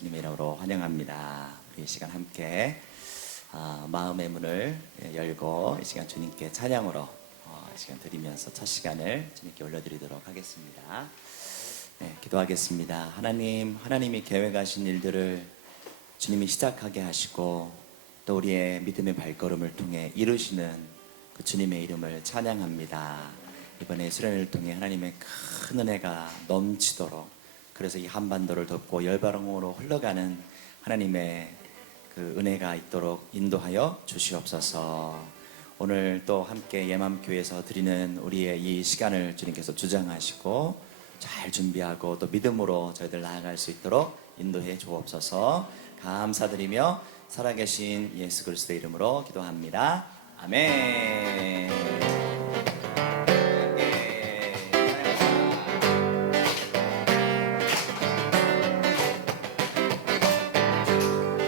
주님의 이름으로 환영합니다. 우리 이 시간 함께 마음의 문을 열고 이 시간 주님께 찬양으로 이 시간 드리면서 첫 시간을 주님께 올려드리도록 하겠습니다. 네, 기도하겠습니다. 하나님이 계획하신 일들을 주님이 시작하게 하시고 또 우리의 믿음의 발걸음을 통해 이루시는 그 주님의 이름을 찬양합니다. 이번에 수련회를 통해 하나님의 큰 은혜가 넘치도록, 그래서 이 한반도를 덮고 열방으로 흘러가는 하나님의 그 은혜가 있도록 인도하여 주시옵소서. 오늘 또 함께 예맘교회에서 드리는 우리의 이 시간을 주님께서 주장하시고 잘 준비하고 또 믿음으로 저희들 나아갈 수 있도록 인도해 주옵소서. 감사드리며 살아계신 예수 그리스도의 이름으로 기도합니다. 아멘.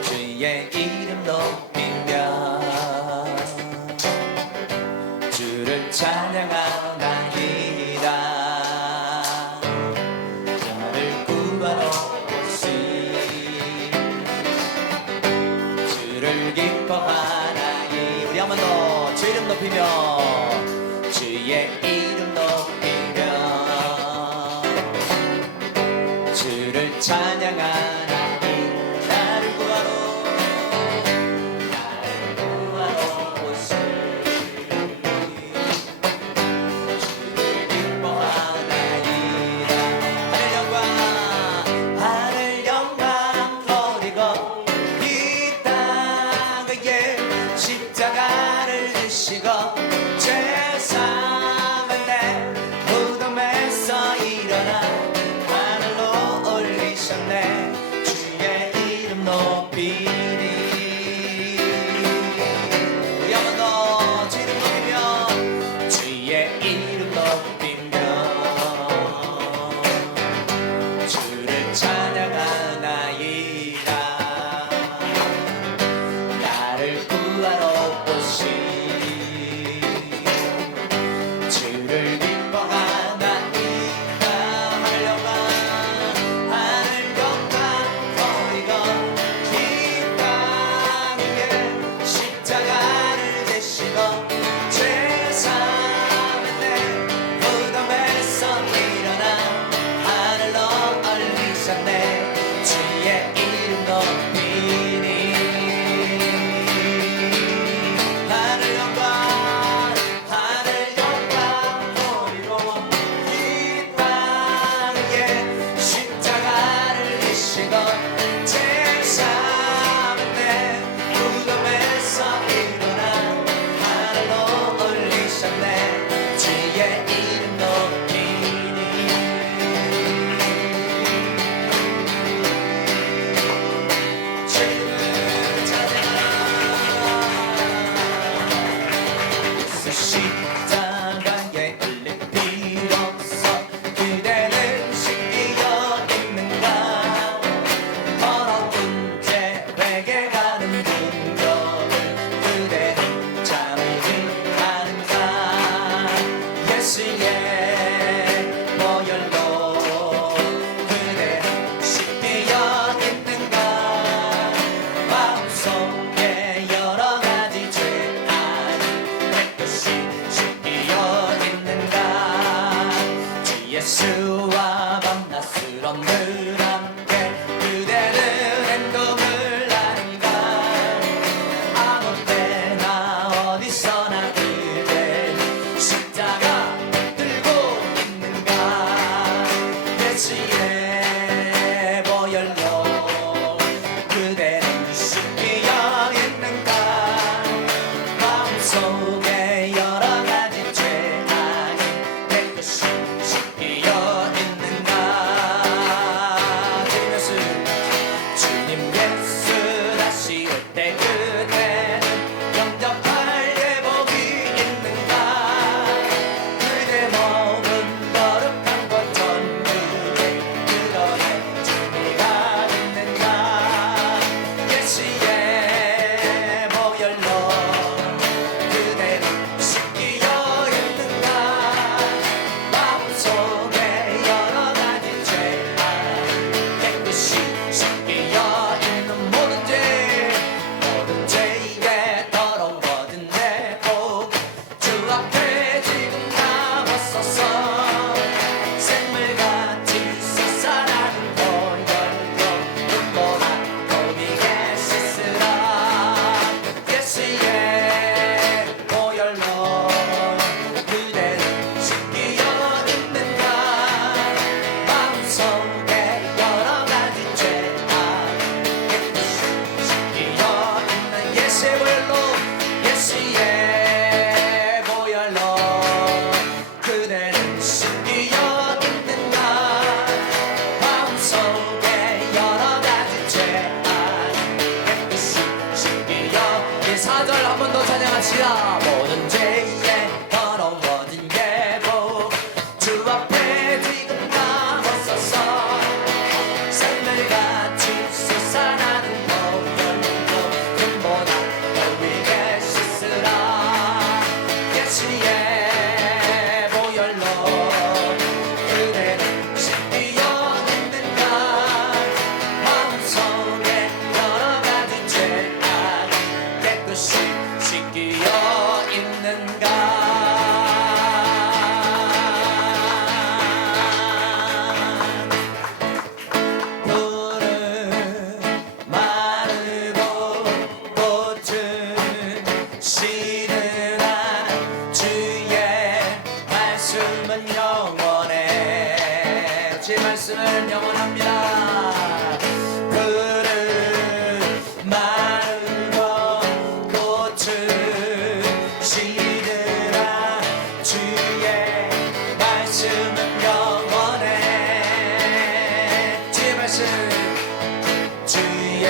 주의 이름 높이며 주를 찬양하나이다. 저를 구하러 오신 주를 기뻐하나이. 우리 한 번 더 주 이름 높이며 주의 이름 높이며 주를 찬양하나이. 십자가를 지시고 죄상을 내 무덤에서 일어나 하늘로 올리셨네. 주의 이름 높이리. 우리 한 번 더 주 이름 높이며 주의 이름 높이며 주를 찬양하나이다. 나를 구하러 오신 주를 기뻐하나이다. 하늘 영광 버리고 기다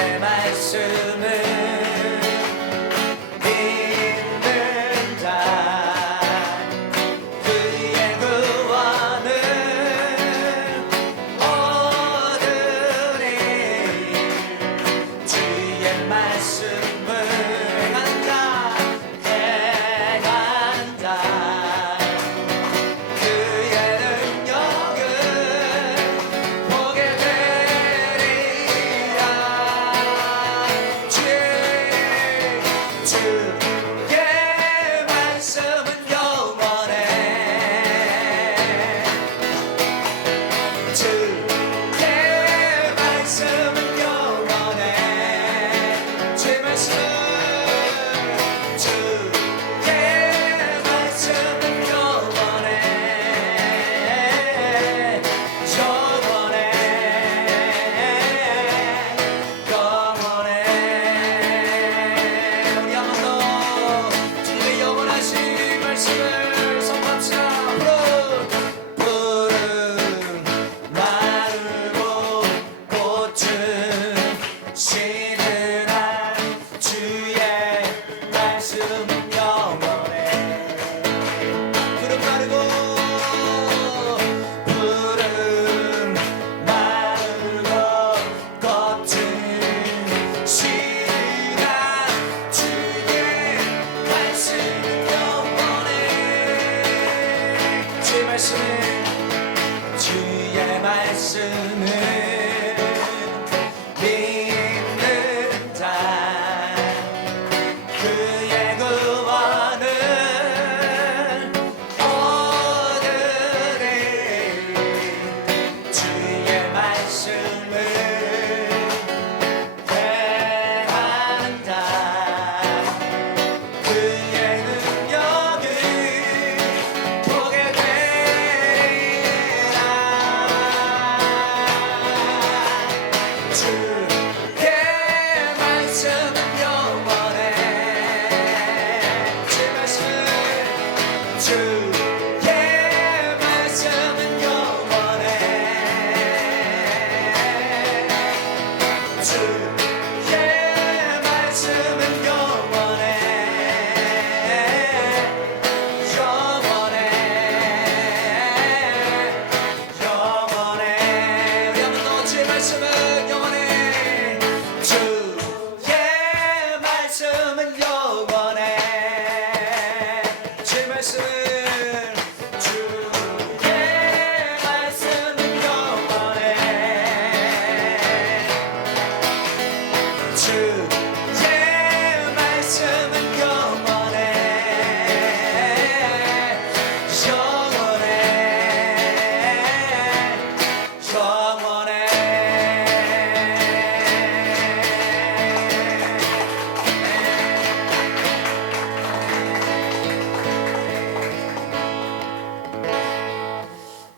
주의 말씀을 믿는 자 그의 구원을 얻으리. 주의 말씀을 행한 자 그의 능력을 보게 되리라. 주의 말씀은 영원해. 주의 말씀은 영원해. 주의 말씀은 영원해. 우리 한 번 더 주님의 영원하신 말씀을 선포합시다. 푸른 마르고 꽃은 시드나 주의 말씀은 영원해. 푸른 마르고 꽃은 시드나 주의 말씀은 영원해. 주의 말씀은 믿는 자 그의 구원을 얻으리. 주의 말씀을 행한 자 그의 능력을 보게 되리라. 주의 말씀은 영원해. 주의 말씀은 영원해. 주의 말씀은 영원해. 영원해. 우리 한번 더 주의 말씀은 영원해. 주의 말씀은 영원해. 주의 말씀은 영원해. 주의 말씀은 영원해.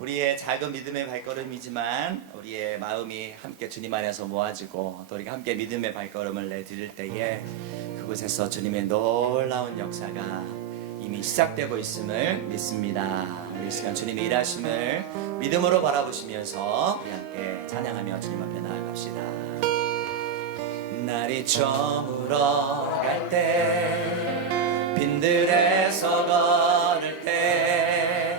우리의 작은 믿음의 발걸음이지만 우리의 마음이 함께 주님 안에서 모아지고 또 우리가 함께 믿음의 발걸음을 내디딜 때에 그곳에서 주님의 놀라운 역사가 이미 시작되고 있음을 믿습니다. 우리 이 시간 주님의 일하심을 믿음으로 바라보시면서 우리 함께 찬양하며 주님 앞에 나아갑시다. 날이 저물어 갈 때 빈들에서 걸을 때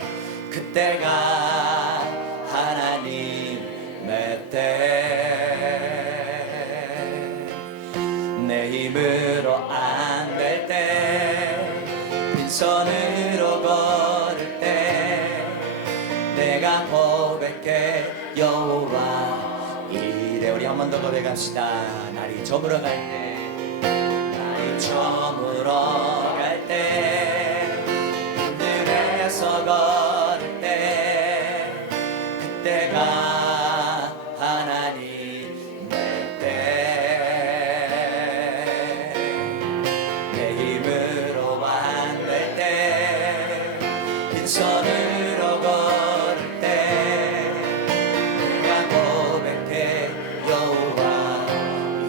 그때가 하나님의 때 내 힘으로 안 될 때 빈손으로 걸을 때 내가 고백해 여호와 이래. 우리 한 번 더 고백합시다. 날이 저물어 갈 때 날이 저물어 갈 때 빈들에서 걸을 때 그때가 하나님의 때 내 힘으로 안 될 때 빈손으로 걸을 때 내가 고백해 여호와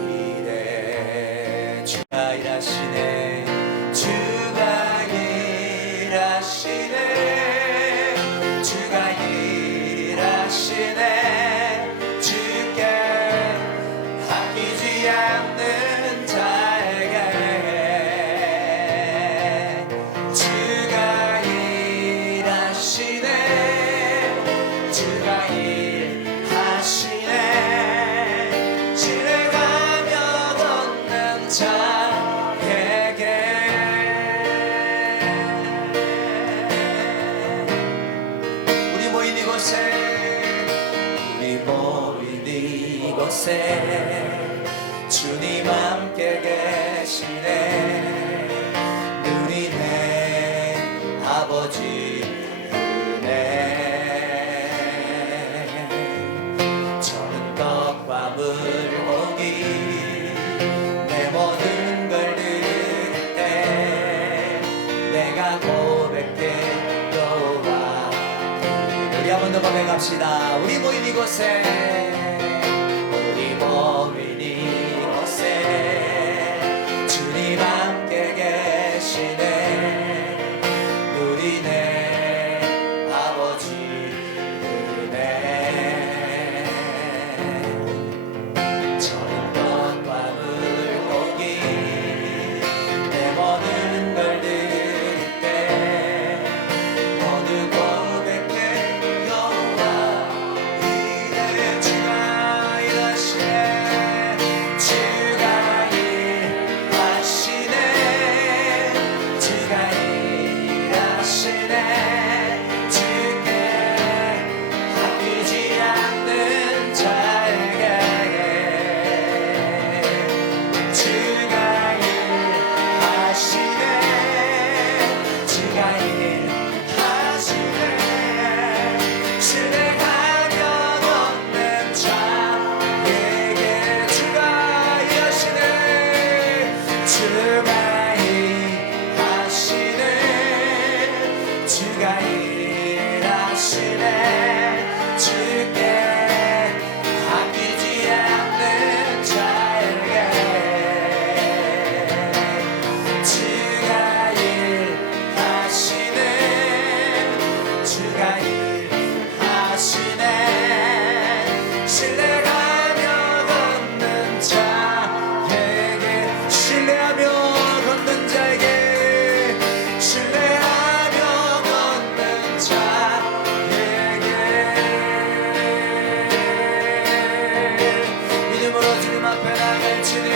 이래. 주가 일하시네. 주가 일하시네. 주가 일하시네. 주께 아끼지 바뀌지 않는 자에게 주가 일하시네. 주가 일하시네. 신뢰하며 걷는 자에게. 우리 모인 이곳에 주님 함께 계시네. 누리네 아버지 은혜. 저는 떡과 물고기 내 모든 걸 드릴 때 내가 고백해 여호와. 우리 한 번 더 고백합시다. 우리 모인 이곳에 주님 함께 계시네. 누리네 아버지 은혜. 저는 떡과 물고기 내 모든 걸 드릴 때 모두 고백해 여호와 이래. 주가 일하시네. 주가 일하시네. 주가 일하시네. 주께 바뀌지 않는 자에게 주가 일하시네. 주가 일하시네. 신뢰하며 걷는 자에게 주가 일하시네. 주가 일하시네. 주가 일하시네. 주께 바뀌지 않는 자에게 주가 일하시네. 주가 일하시네. 신뢰하며 걷는 자에게. 신뢰하며 걷는 자에게. 신뢰하며 걷는 자에게. 믿음으로 주님 앞에 나갈지니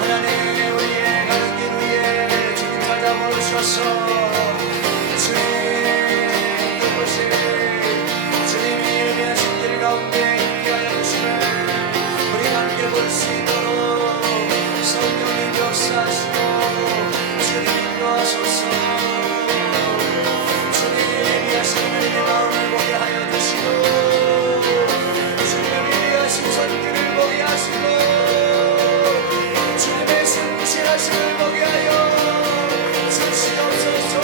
하나님 우리의 가는 길 위에 주님 찾아오셔서 주님 그곳이 주님이 예비하신 길 가운데 있게 하여 주시네. 우리가 함께 볼 수 있도록 성령님 역사하시고 주님 인도하소서. 주님 예비하신 우리의 마음을 보게 하여 주시고 주님의 예비하신 손길을 보게 하시고 주님의 성실하심을 보게 하여 주시옵소서.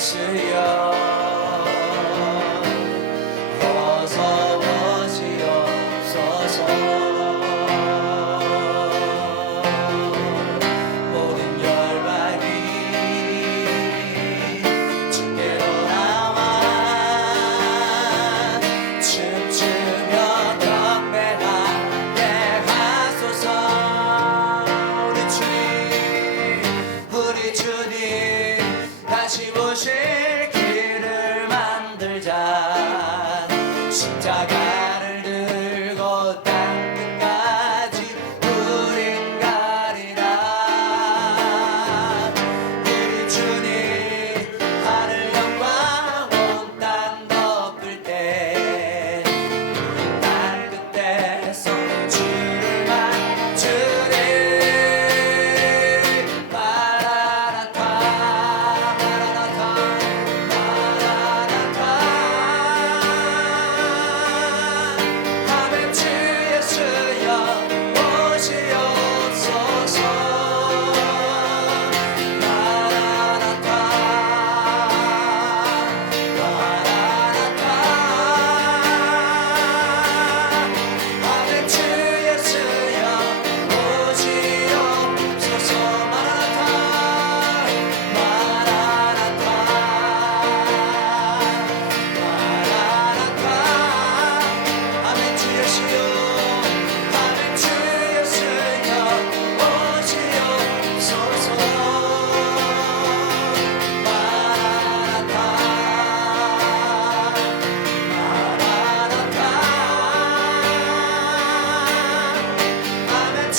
예수여 어서 오시옵소서. 모든 열방이 주께로 나와 춤추며 경배하게 하소서. 우리 주님 다시 오실 길을 만들자. 십자가를 들고 땅끝까지 우린 가리라. 우리 주님 하늘 영광 온 땅 덮을 때 우린 땅끝에서 주를 맞추리. 마라나타 마라나타 마라나타. 아멘. 주 예수여 오시옵소서. 마라나타 마라나타. 아멘. 주 예수여 오시옵소서. 마라나타 마라나타 마라나타. 아멘. 주 예수여 아멘. 주 예수여 오시옵소서. 마라나타 마라나타. 아멘. 주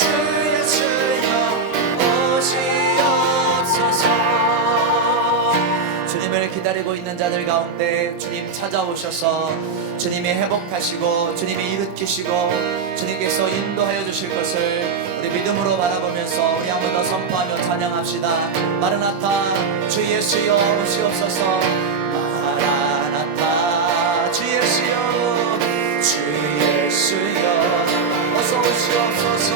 예수여 오시옵소서. 주님을 기다리고 있는 자들 가운데 주님 찾아오셔서 주님이 회복하시고 주님이 일으키시고 주님께서 인도하여 주실 것을 우리 믿음으로 바라보면서 우리 한 번 더 선포하며 찬양합시다. 마라나타 주 예수여 오시옵소서. 마라나타 주 예수여 주 예수여 어서 오시옵소서.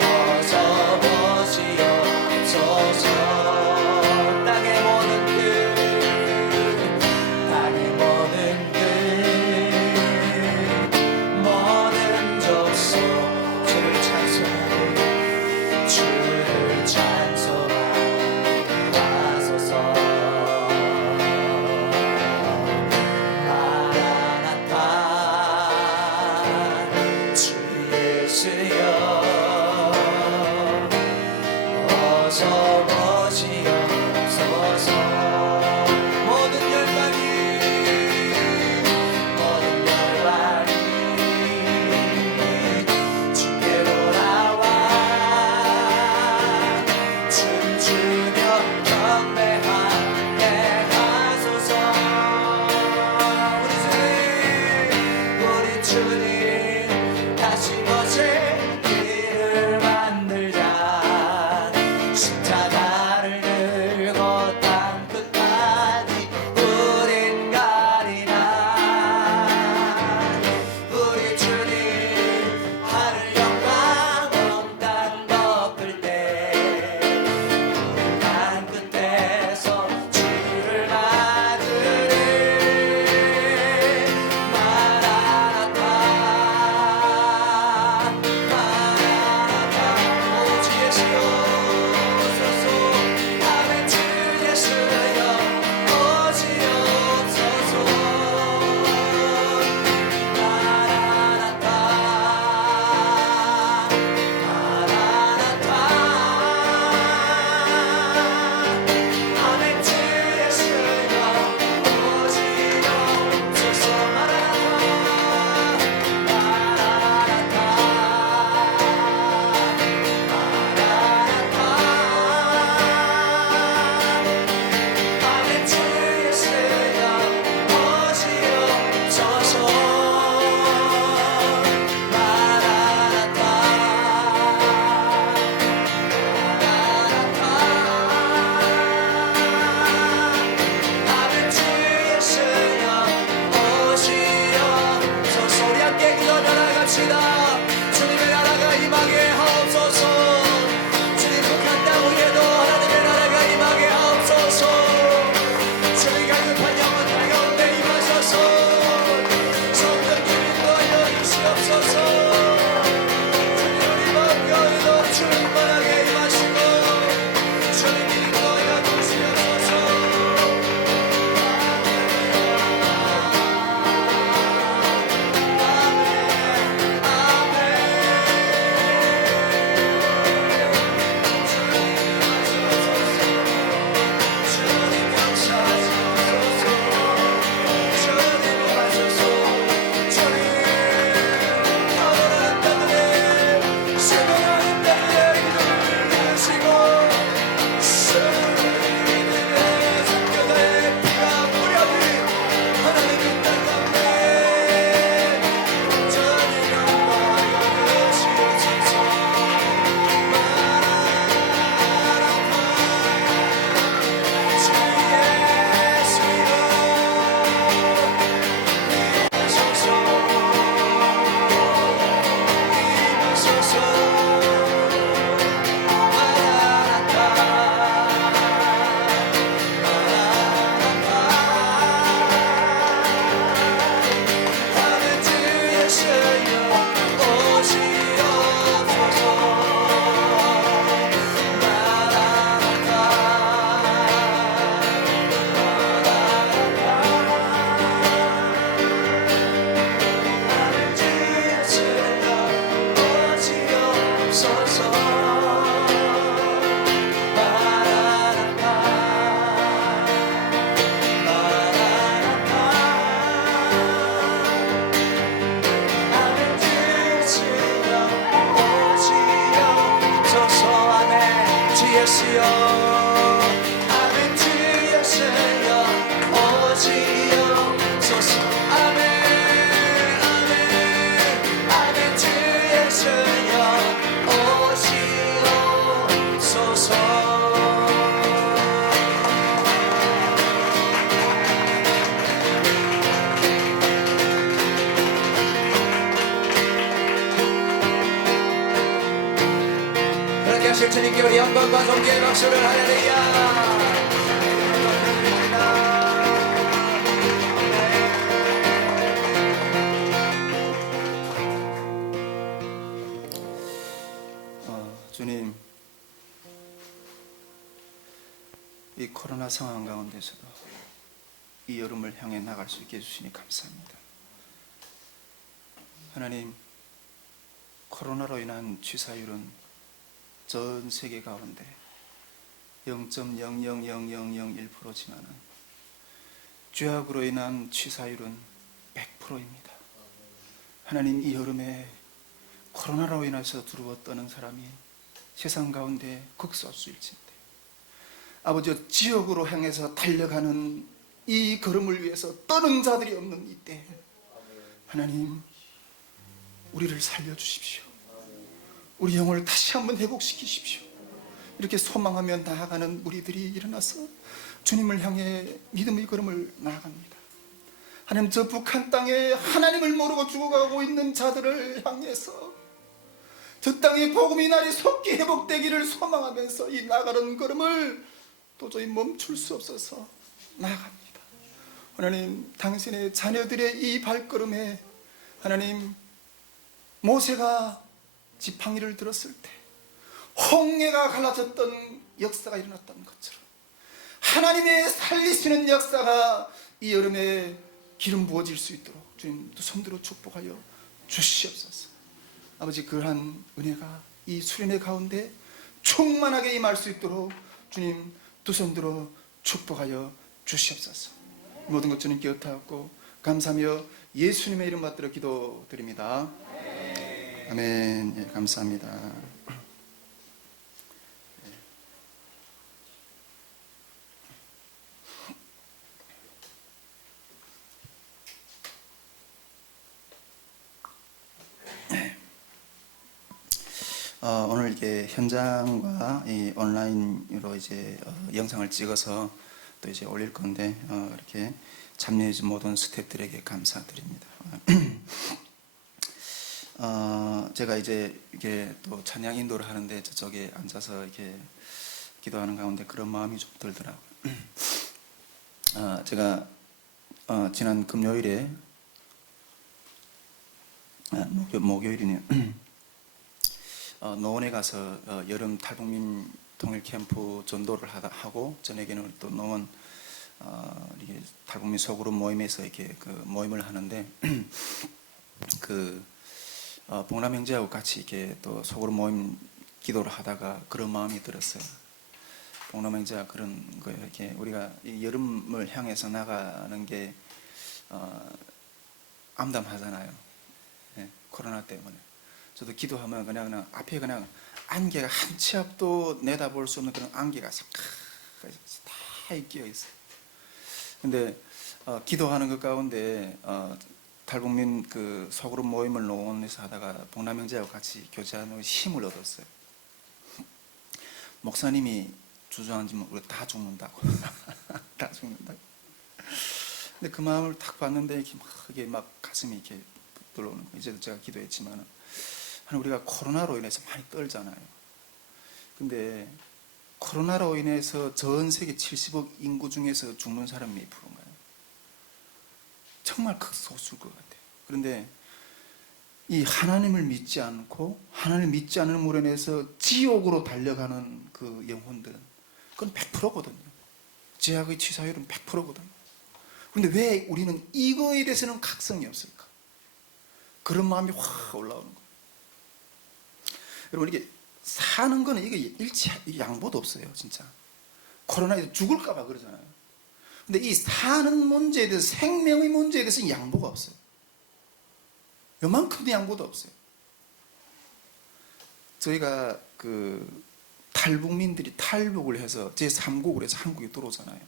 어서 오시옵소서. 땅의 모든 길 땅의 모든 길 모든 족속 주를 찬송하리. 주를 찬송하리 하소서. 마라나타 주 예수여 어서 오시옵소서. 모든 열방이 주께로 나와 춤추며 경배하게 하소서. 우리 주님 다시 오실 길을 만들자. 십자가를 들고 땅끝 주님께 우리 영광과 존귀의 박수를 할렐루야. 주님, 이 코로나 상황 가운데서도 이 여름을 향해 나갈 수 있게 해주시니 감사합니다. 하나님, 코로나로 인한 취사율은 전 세계 가운데 0.0000001%지만은 죄악으로 인한 취사율은 100%입니다. 하나님, 이 여름에 코로나로 인해서 두려워 떠는 사람이 세상 가운데 극소수일진데 아버지, 지옥으로 향해서 달려가는 이 걸음을 위해서 떠는 자들이 없는 이때 하나님, 우리를 살려주십시오. 우리 영혼을 다시 한번 회복시키십시오. 이렇게 소망하며 나아가는 우리들이 일어나서 주님을 향해 믿음의 걸음을 나아갑니다. 하나님, 저 북한 땅에 하나님을 모르고 죽어가고 있는 자들을 향해서 저 땅에 복음의 날이 속히 회복되기를 소망하면서 이 나가는 걸음을 도저히 멈출 수 없어서 나아갑니다. 하나님, 당신의 자녀들의 이 발걸음에 하나님, 모세가 지팡이를 들었을 때 홍해가 갈라졌던 역사가 일어났던 것처럼 하나님의 살리시는 역사가 이 여름에 기름 부어질 수 있도록 주님 두 손들어 축복하여 주시옵소서. 아버지, 그러한 은혜가 이 수련회 가운데 충만하게 임할 수 있도록 주님 두 손들어 축복하여 주시옵소서. 모든 것 주님께 의탁하고 감사하며 예수님의 이름 받들어 기도드립니다. 아멘. 예, 감사합니다. 오늘 이렇게 현장과 이 온라인으로 이제 영상을 찍어서 또 이제 올릴 건데 이렇게 참여해준 모든 스태프들에게 감사드립니다. 제가 이제 이게 또 찬양 인도를 하는데 저쪽에 앉아서 이렇게 기도하는 가운데 그런 마음이 좀 들더라고요. 제가 지난 금요일에 목요일이네요. 노원에 가서 여름 탈북민 통일 캠프 전도를 하고 저녁에는 또 노원 이게 탈북민 소그룹 모임에서 이렇게 그 모임을 하는데 그 봉남 형제하고 같이 이렇게 또 소그룹 모임 기도를 하다가 그런 마음이 들었어요. 봉남 형제가 그런 거예요. 이렇게 우리가 이 여름을 향해서 나가는 게 암담하잖아요. 네, 코로나 때문에. 저도 기도하면 그냥 앞에 그냥 안개가 한 치 앞도 내다볼 수 없는 그런 안개가 다 끼어 있어요. 근데 기도하는 것 가운데 탈북민 그 소그룹 모임을 노원에서 하다가 봉남 형제하고 같이 교제하는 힘을 얻었어요. 목사님이 주저앉으면 우리 다 죽는다고. 다 죽는다고. 근데 그 마음을 딱 봤는데 이게 막 가슴이 이렇게 들어오는 거예요. 이제도 제가 기도했지만 우리가 코로나로 인해서 많이 떨잖아요. 근데 코로나로 인해서 전 세계 70억 인구 중에서 죽는 사람이 몇 프로인가요? 정말 극소수일 것 같아요. 그런데 이 하나님을 믿지 않고 하나님을 믿지 않음으로 인해서 지옥으로 달려가는 그 영혼들은 그건 100%거든요. 죄악의 치사율은 100%거든요. 그런데 왜 우리는 이거에 대해서는 각성이 없을까? 그런 마음이 확 올라오는 거예요. 여러분, 이게 사는 거는 이게 양보도 없어요. 진짜 코로나에서 죽을까봐 그러잖아요. 근데 이 사는 문제에 대해서, 생명의 문제에 대해서는 양보가 없어요. 요만큼도 양보도 없어요. 저희가 그 탈북민들이 탈북을 해서 제3국을 해서 한국에 들어오잖아요.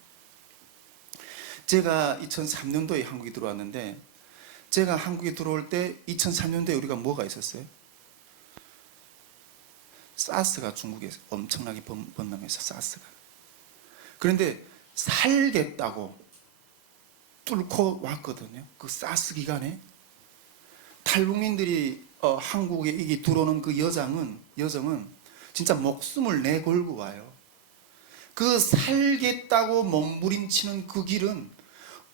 제가 2003년도에 한국에 들어왔는데, 제가 한국에 들어올 때 2003년도에 우리가 뭐가 있었어요? 사스가 중국에 엄청나게 번남해서 사스가. 그런데 살겠다고 뚫고 왔거든요. 그 사스 기간에 탈북민들이 한국에 들어오는 그 여정은 진짜 목숨을 내걸고 와요. 그 살겠다고 몸부림치는 그 길은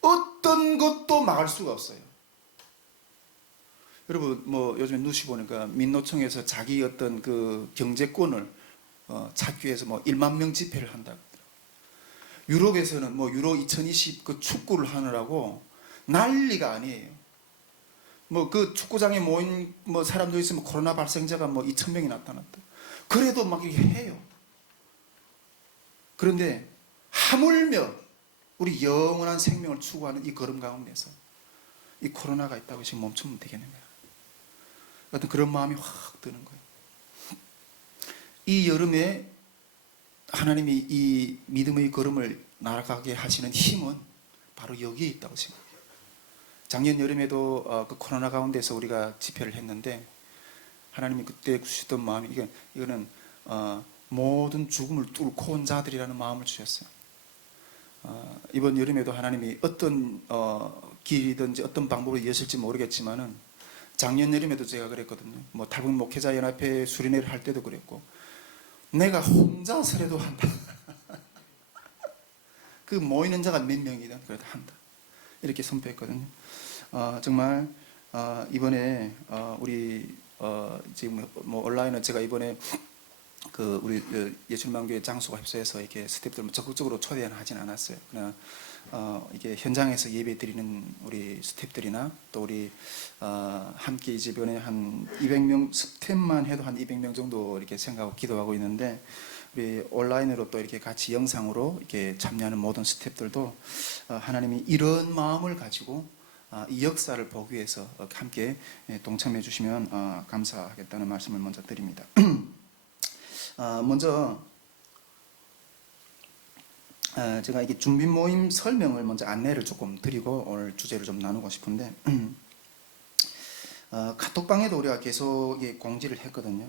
어떤 것도 막을 수가 없어요. 여러분 뭐 요즘에 뉴스 보니까 민노총에서 자기 어떤 그 경제권을 찾기 위해서 뭐 1만 명 집회를 한다고. 유럽에서는 뭐 유로 2020 그 축구를 하느라고 난리가 아니에요. 뭐 그 축구장에 모인 뭐 사람도 있으면 코로나 발생자가 뭐 2,000명이 나타났다. 그래도 막 이렇게 해요. 그런데 하물며 우리 영원한 생명을 추구하는 이 걸음 가운데서 이 코로나가 있다고 지금 멈추면 되겠는가? 어떤 그런 마음이 확 드는 거예요. 이 여름에 하나님이 이 믿음의 걸음을 나아가게 하시는 힘은 바로 여기에 있다고 생각해요. 작년 여름에도 그 코로나 가운데서 우리가 집회를 했는데 하나님이 그때 주셨던 마음이 이거는 모든 죽음을 뚫고 온 자들이라는 마음을 주셨어요. 이번 여름에도 하나님이 어떤 길이든지 어떤 방법으로 이어질지 모르겠지만은 작년 여름에도 제가 그랬거든요. 뭐 탈북 목회자 연합회 수련회를 할 때도 그랬고 내가 혼자서라도 한다. 그 모이는 자가 몇 명이든 그래도 한다. 이렇게 선포했거든요. 정말 이번에 우리 지금 뭐 온라인은 제가 이번에 그 우리 예술만교회 장수가 협소해서 이렇게 스태프들 적극적으로 초대는 하진 않았어요. 그냥 이게 현장에서 예배 드리는 우리 스태프들이나 또 우리 함께 이번에 한 200명 스태프만 해도 한 200명 정도 이렇게 생각하고 기도하고 있는데 우리 온라인으로 또 이렇게 같이 영상으로 이렇게 참여하는 모든 스태프들도 하나님이 이런 마음을 가지고 이 역사를 보기 위해서 함께 동참해 주시면 감사하겠다는 말씀을 먼저 드립니다. 먼저 제가 이게 준비 모임 설명을 먼저 안내를 조금 드리고 오늘 주제를 좀 나누고 싶은데 카톡방에도 우리가 계속 공지를 했거든요.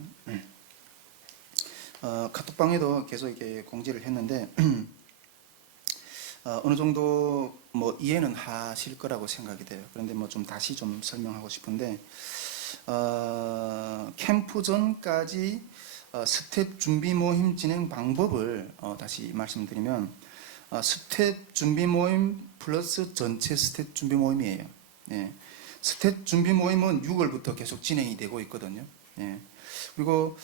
카톡방에도 계속 이렇게 공지를 했는데 어느 정도 뭐 이해는 하실 거라고 생각이 돼요. 그런데 뭐 좀 다시 좀 설명하고 싶은데 캠프 전까지 스텝 준비 모임 진행 방법을 다시 말씀드리면 스텝 준비 모임 플러스 전체 스텝 준비 모임이에요. 예. 스텝 준비 모임은 6월부터 계속 진행이 되고 있거든요. 예. 그리고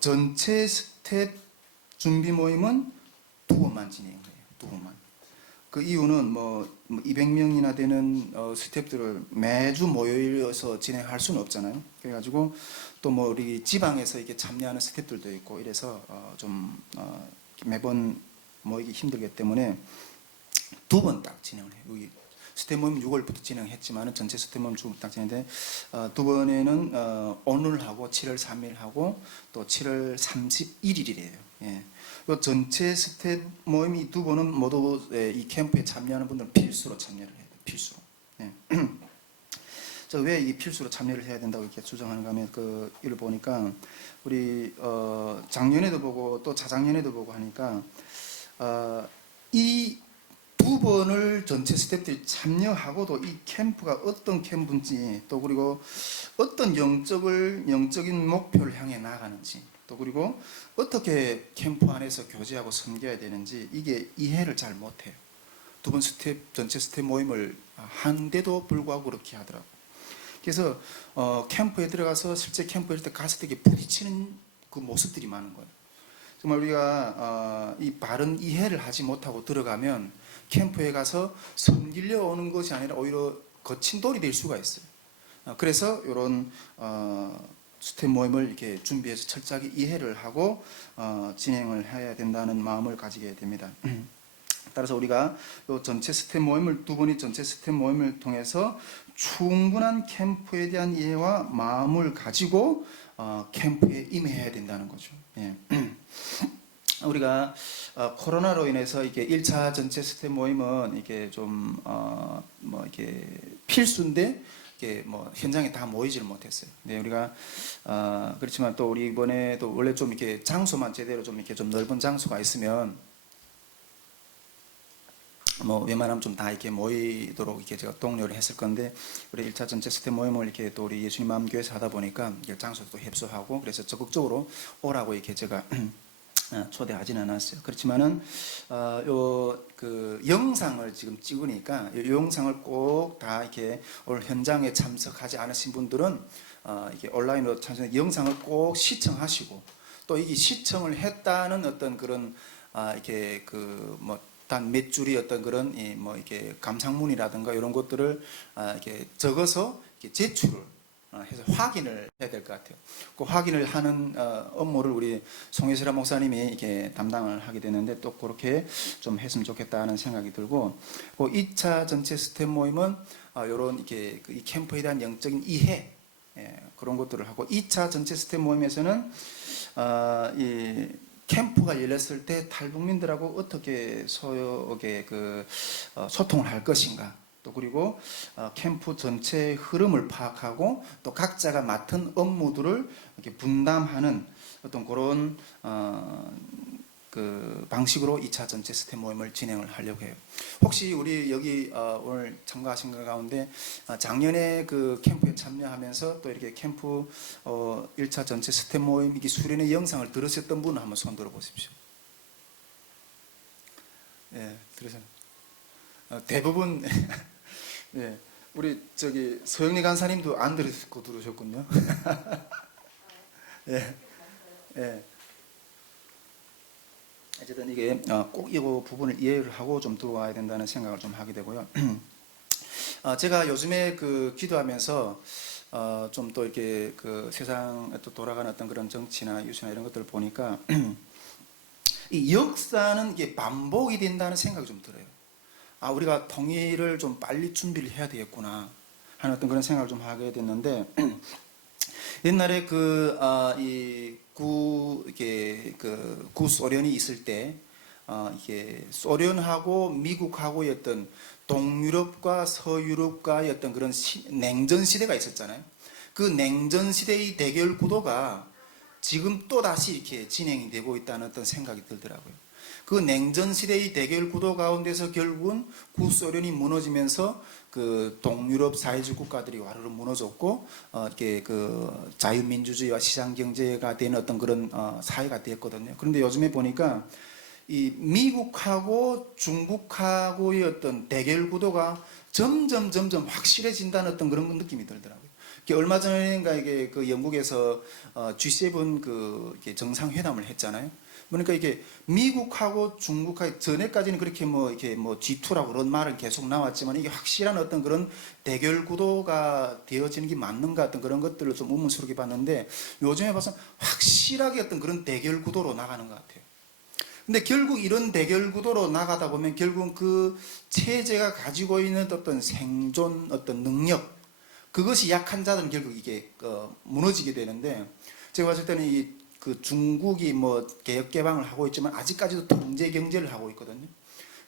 전체 스텝 준비 모임은 2번만 진행해요. 2번만. 그 이유는 뭐 200명이나 되는 스태프들을 매주 모여서 진행할 수는 없잖아요. 그래가지고 또 뭐 우리 지방에서 이렇게 참여하는 스태프들도 있고 이래서 좀 매번 모이기 힘들기 때문에 2번 딱 진행을 해요. 여기 스태프 모임 6월부터 진행했지만은 전체 스태프 모임 딱 진행인데 2번에는 오늘 하고 7월 3일 하고 또 7월 31일이래요. 예. 전체 스텝 모임이 2번은 모두 이 캠프에 참여하는 분들은 필수로 참여를 해야 돼요. 필수로. 예. 왜 이 필수로 참여를 해야 된다고 이렇게 주장하는가 하면 이를 보니까 우리 작년에도 보고 또 자작년에도 보고 하니까 이 2번을 전체 스태프들이 참여하고도 이 캠프가 어떤 캠프인지 또 그리고 어떤 영적인 목표를 향해 나아가는지 또 그리고 어떻게 캠프 안에서 교제하고 섬겨야 되는지 이게 이해를 잘 못해요. 2번 스텝 전체 스텝 모임을 한데도 불구하고 그렇게 하더라고요. 그래서 캠프에 들어가서 실제 캠프에 갔을 때 부딪히는 그 모습들이 많은 거예요. 정말 우리가 이 바른 이해를 하지 못하고 들어가면 캠프에 가서 섬기려 오는 것이 아니라 오히려 거친 돌이 될 수가 있어요. 그래서 이런 스텝 모임을 이렇게 준비해서 철저하게 이해를 하고 진행을 해야 된다는 마음을 가지게 됩니다. 따라서 우리가 이 전체 스텝 모임을 2번이 전체 스텝 모임을 통해서 충분한 캠프에 대한 이해와 마음을 가지고 캠프에 임해야 된다는 거죠. 예. 우리가 코로나로 인해서 이게 1차 전체 스텝 모임은 이게 좀 뭐 이렇게 필수인데 이게 뭐 현장에 다 모이지를 못했어요. 네, 우리가 그렇지만 또 우리 이번에도 원래 좀 이렇게 장소만 제대로 좀 이렇게 좀 넓은 장소가 있으면 뭐 웬만하면 좀 다 이렇게 모이도록 이렇게 제가 독려를 했을 건데 우리 1차 전체 스텝 모임을 이렇게 또 우리 예수님 마음교회에서 하다 보니까 장소도 협소하고 그래서 적극적으로 오라고 이렇게 제가 초대하지는 않았어요. 그렇지만은 요 그 영상을 지금 찍으니까 이 영상을 꼭 다 이렇게 오늘 현장에 참석하지 않으신 분들은 이렇게 온라인으로 참석 영상을 꼭 시청하시고 또 이게 시청을 했다는 어떤 그런 이렇게 그 뭐 단 몇 줄이 어떤 그런 뭐 이렇게 감상문이라든가 이런 것들을 이렇게 적어서 이렇게 제출을 해서 확인을 해야 될 것 같아요. 그 확인을 하는 업무를 우리 송혜슬아 목사님이 이렇게 담당을 하게 되는데 또 그렇게 좀 했으면 좋겠다는 생각이 들고, 그 2차 전체 스텝 모임은 이런 이렇게 이 캠프에 대한 영적인 이해 그런 것들을 하고, 2차 전체 스텝 모임에서는 이 캠프가 열렸을 때 탈북민들하고 어떻게 소요하게 소통을 할 것인가, 또 그리고 캠프 전체의 흐름을 파악하고 또 각자가 맡은 업무들을 이렇게 분담하는 어떤 그런 그 방식으로 2차 전체 스텝 모임을 진행을 하려고 해요. 혹시 우리 여기 오늘 참가하신 것 가운데 작년에 그 캠프에 참여하면서 또 이렇게 캠프 1차 전체 스텝 모임 이게 수련의 영상을 들으셨던 분은 한번 손 들어 보십시오. 예, 들으셨나요? 대부분 예, 우리 저기 서영리 간사님도 안 들으셨고 들으셨군요. 예, 예. 어쨌든 이게 꼭 이 부분을 이해를 하고 좀 들어와야 된다는 생각을 좀 하게 되고요. 제가 요즘에 그 기도하면서 좀 또 이렇게 그 세상에 또 돌아가는 어떤 그런 정치나 유치나 이런 것들을 보니까 이 역사는 이게 반복이 된다는 생각이 좀 들어요. 우리가 통일을 좀 빨리 준비를 해야 되겠구나 하는 어떤 그런 생각을 좀 하게 됐는데, 옛날에 이게 구소련이 있을 때, 이게 소련하고 미국하고의 어떤 동유럽과 서유럽과의 어떤 그런 냉전 시대가 있었잖아요. 그 냉전 시대의 대결 구도가 지금 또 다시 이렇게 진행이 되고 있다는 어떤 생각이 들더라고요. 그 냉전 시대의 대결 구도 가운데서 결국은 구소련이 무너지면서 그 동유럽 사회주의 국가들이 와르르 무너졌고 이렇게 그 자유민주주의와 시장 경제가 되는 어떤 그런 사회가 됐거든요. 그런데 요즘에 보니까 이 미국하고 중국하고의 어떤 대결 구도가 점점 확실해진다는 어떤 그런 느낌이 들더라고요. 얼마 전인가 이게 그 영국에서 G7 그 정상회담을 했잖아요. 그러니까 이게 미국하고 중국하고 전에까지는 그렇게 이렇게 G2라고 그런 말은 계속 나왔지만 이게 확실한 어떤 그런 대결 구도가 되어지는 게 맞는가 어떤 그런 것들을 좀 의문스럽게 봤는데, 요즘에 봐서 확실하게 어떤 그런 대결 구도로 나가는 것 같아요. 근데 결국 이런 대결 구도로 나가다 보면 결국은 그 체제가 가지고 있는 어떤 생존 어떤 능력, 그것이 약한 자들은 결국 이게 무너지게 되는데, 제가 봤을 때는 그 중국이 개혁 개방을 하고 있지만 아직까지도 통제 경제를 하고 있거든요.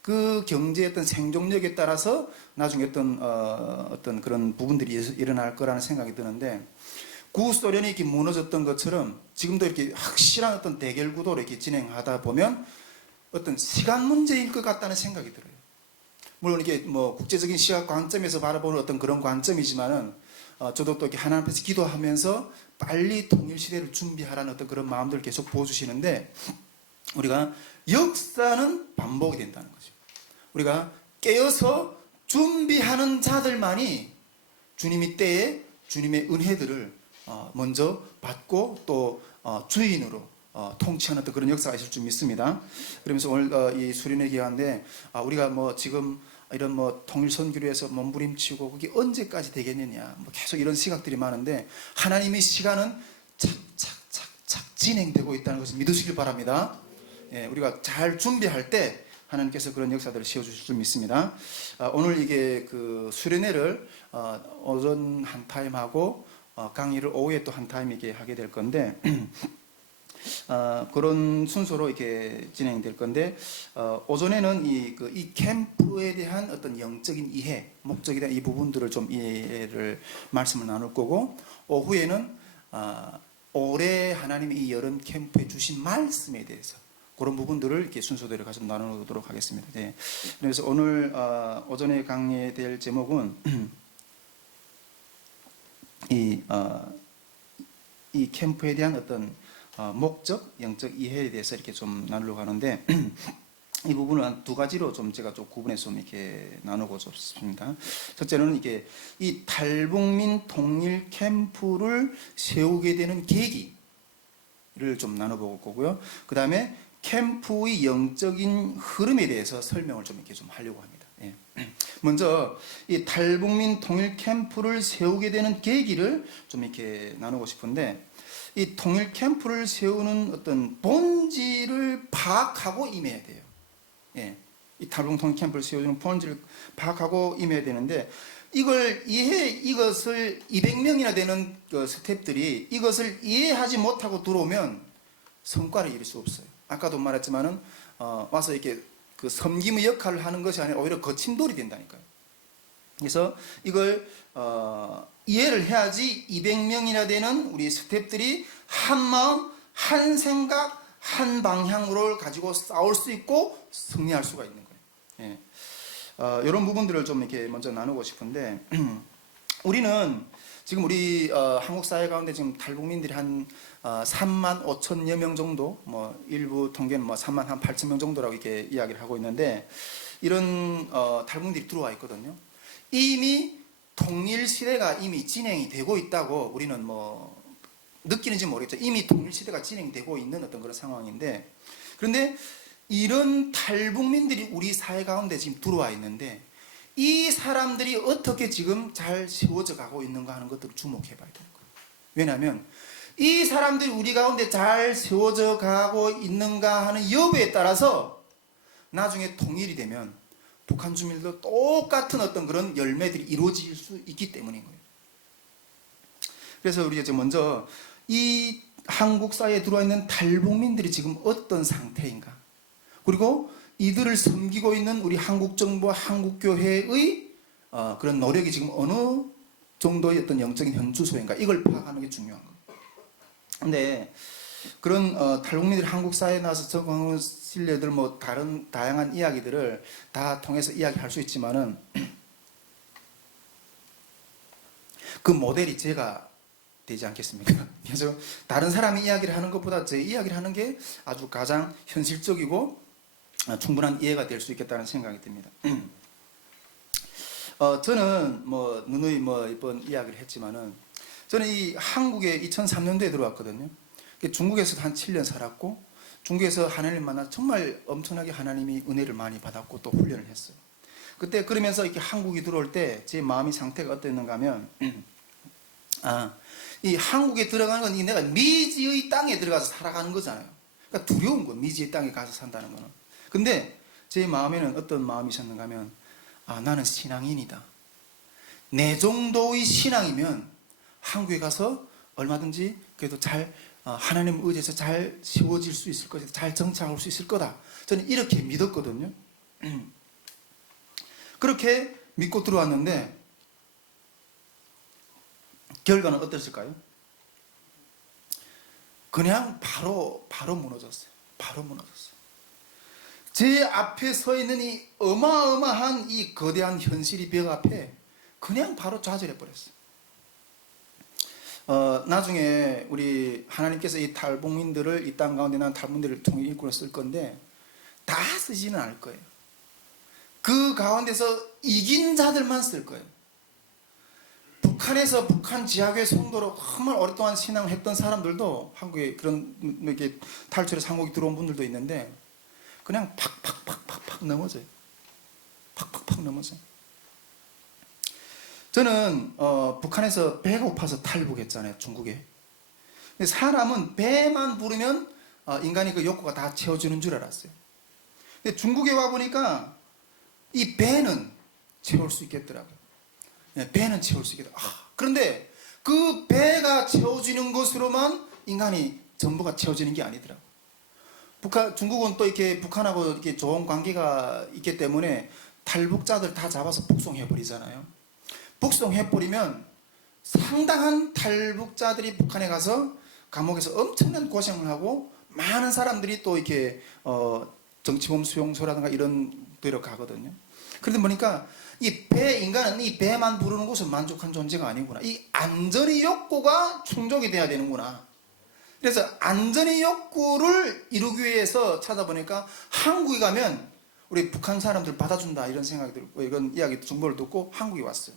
그 경제의 어떤 생존력에 따라서 나중에 어떤 그런 부분들이 일어날 거라는 생각이 드는데, 구소련이 이렇게 무너졌던 것처럼 지금도 이렇게 확실한 어떤 대결 구도로 이렇게 진행하다 보면 어떤 시간 문제일 것 같다는 생각이 들어요. 물론 이게 국제적인 시각 관점에서 바라보는 어떤 그런 관점이지만은 저도 또 이렇게 하나님 앞에서 기도하면서 빨리 통일 시대를 준비하라는 어떤 그런 마음들을 계속 보여주시는데, 우리가 역사는 반복이 된다는 거죠. 우리가 깨어서 준비하는 자들만이 주님의 때에 주님의 은혜들을 먼저 받고 또 주인으로 통치하는 어떤 그런 역사가 있을 줄 믿습니다. 그러면서 오늘 이 수련회 기간인데 우리가 지금 이런 통일 선교를 해서 몸부림치고 그게 언제까지 되겠느냐 계속 이런 시각들이 많은데, 하나님의 시간은 착착착착 진행되고 있다는 것을 믿으시길 바랍니다. 예, 우리가 잘 준비할 때 하나님께서 그런 역사들을 세워주실 줄 믿습니다. 오늘 이게 그 수련회를 오전 한 타임 하고 강의를 오후에 또 한 타임 이렇게 하게 될 건데 그런 순서로 이렇게 진행될 건데, 오전에는 이 캠프에 대한 어떤 영적인 이해, 목적에 대한 이 부분들을 좀 이해를 말씀을 나눌 거고, 오후에는 올해 하나님이 이 여름 캠프에 주신 말씀에 대해서 그런 부분들을 이렇게 순서대로 가서 나누도록 하겠습니다. 네. 그래서 오늘 오전에 강의될 제목은 이 캠프에 대한 어떤 목적, 영적 이해에 대해서 이렇게 좀 나누려고 하는데 이 부분을 한 두 가지로 좀 제가 좀 구분해서 좀 이렇게 나누고 싶습니다. 첫째는 이게 이 탈북민 통일 캠프를 세우게 되는 계기를 좀 나눠볼 거고요. 그 다음에 캠프의 영적인 흐름에 대해서 설명을 좀 이렇게 좀 하려고 합니다. 예. 먼저 이 탈북민 통일 캠프를 세우게 되는 계기를 좀 이렇게 나누고 싶은데, 이 통일 캠프를 세우는 어떤 본질을 파악하고 임해야 돼요. 예. 이 탈북민 통일 캠프를 세우는 본질을 파악하고 임해야 되는데, 이것을 200명이나 되는 그 스태프들이 이것을 이해하지 못하고 들어오면 성과를 이룰 수 없어요. 아까도 말했지만은 와서 이렇게 그 섬김의 역할을 하는 것이 아니라 오히려 거침돌이 된다니까요. 그래서 이걸 이해를 해야지 200명이나 되는 우리 스태프들이 한 마음, 한 생각, 한 방향으로 가지고 싸울 수 있고 승리할 수가 있는 거예요. 예. 이런 부분들을 좀 이렇게 먼저 나누고 싶은데, 우리는 지금 우리 한국 사회 가운데 지금 탈북민들이 한 3만 5천여 명 정도, 뭐 일부 통계는 뭐 3만 한 8천 명 정도라고 이렇게 이야기를 하고 있는데, 이런 탈북민들이 들어와 있거든요. 이미 통일 시대가 이미 진행이 되고 있다고 우리는 뭐 느끼는지 모르겠죠. 이미 통일 시대가 진행되고 있는 어떤 그런 상황인데, 그런데 이런 탈북민들이 우리 사회 가운데 지금 들어와 있는데, 이 사람들이 어떻게 지금 잘 세워져 가고 있는가 하는 것들을 주목해 봐야 되는 거예요. 왜냐하면 이 사람들이 우리 가운데 잘 세워져 가고 있는가 하는 여부에 따라서 나중에 통일이 되면 북한 주민들도 똑같은 어떤 그런 열매들이 이루어질 수 있기 때문인 거예요. 그래서 우리가 이제 먼저 이 한국 사회에 들어와 있는 탈북민들이 지금 어떤 상태인가, 그리고 이들을 섬기고 있는 우리 한국 정부와 한국 교회의 그런 노력이 지금 어느 정도의 어떤 영적인 현주소인가, 이걸 파악하는 게 중요한 거예요. 근데 그런 탈북민들이 한국 사회에 나와서 적응하는 신뢰들, 뭐 다른 다양한 이야기들을 다 통해서 이야기할 수 있지만은 그 모델이 제가 되지 않겠습니까? 그래서 다른 사람이 이야기를 하는 것보다 제 이야기를 하는 게 아주 가장 현실적이고 충분한 이해가 될 수 있겠다는 생각이 듭니다. 저는 뭐 누누이 뭐 이번 이야기를 했지만은, 저는 이 한국에 2003년도에 들어왔거든요. 중국에서 한 7년 살았고, 중국에서 하나님을 만나 정말 엄청나게 하나님이 은혜를 많이 받았고 또 훈련을 했어요. 그때 그러면서 이렇게 한국이 들어올 때 제 마음의 상태가 어땠는가 하면, 이 한국에 들어가는 건 내가 미지의 땅에 들어가서 살아가는 거잖아요. 그러니까 두려운 거, 미지의 땅에 가서 산다는 거는. 근데 제 마음에는 어떤 마음이 있었는가 하면, 나는 신앙인이다. 내 정도의 신앙이면 한국에 가서 얼마든지 그래도 잘 하나님 의지해서 잘 세워질 수 있을 것이다. 잘 정착할 수 있을 거다. 저는 이렇게 믿었거든요. 그렇게 믿고 들어왔는데 결과는 어땠을까요? 그냥 바로 무너졌어요. 바로 무너졌어요. 제 앞에 서 있는 이 어마어마한 이 거대한 현실이 벽 앞에 그냥 바로 좌절해 버렸어요. 나중에 우리 하나님께서 이 탈북민들을, 이 땅 가운데 난 탈북민들을 통일 일꾼을 쓸 건데 다 쓰지는 않을 거예요. 그 가운데서 이긴 자들만 쓸 거예요. 북한에서 북한 지하교회 성도로 정말 오랫동안 신앙을 했던 사람들도 한국에 그런 이렇게 탈출해서 한국에 들어온 분들도 있는데 그냥 팍팍팍팍팍 넘어져요. 팍팍팍 넘어져요. 저는 북한에서 배가 고파서 탈북했잖아요, 중국에. 근데 사람은 배만 부르면 인간이 그 욕구가 다 채워주는 줄 알았어요. 근데 중국에 와 보니까 이 배는 채울 수 있겠더라고요. 네, 배는 채울 수 있겠다. 그런데 그 배가 채워지는 것으로만 인간이 전부가 채워지는 게 아니더라고요. 중국은 또 이렇게 북한하고 이렇게 좋은 관계가 있기 때문에 탈북자들 다 잡아서 북송해 버리잖아요. 북송해 버리면 상당한 탈북자들이 북한에 가서 감옥에서 엄청난 고생을 하고 많은 사람들이 또 이렇게 정치범 수용소라든가 이런 데로 가거든요. 그런데 보니까 인간은 이 배만 부르는 것은 만족한 존재가 아니구나. 이 안전의 욕구가 충족이 돼야 되는구나. 그래서 안전의 욕구를 이루기 위해서 찾아보니까 한국에 가면 우리 북한 사람들 받아준다 이런 생각이 들고 이런 이야기 정보를 듣고 한국에 왔어요.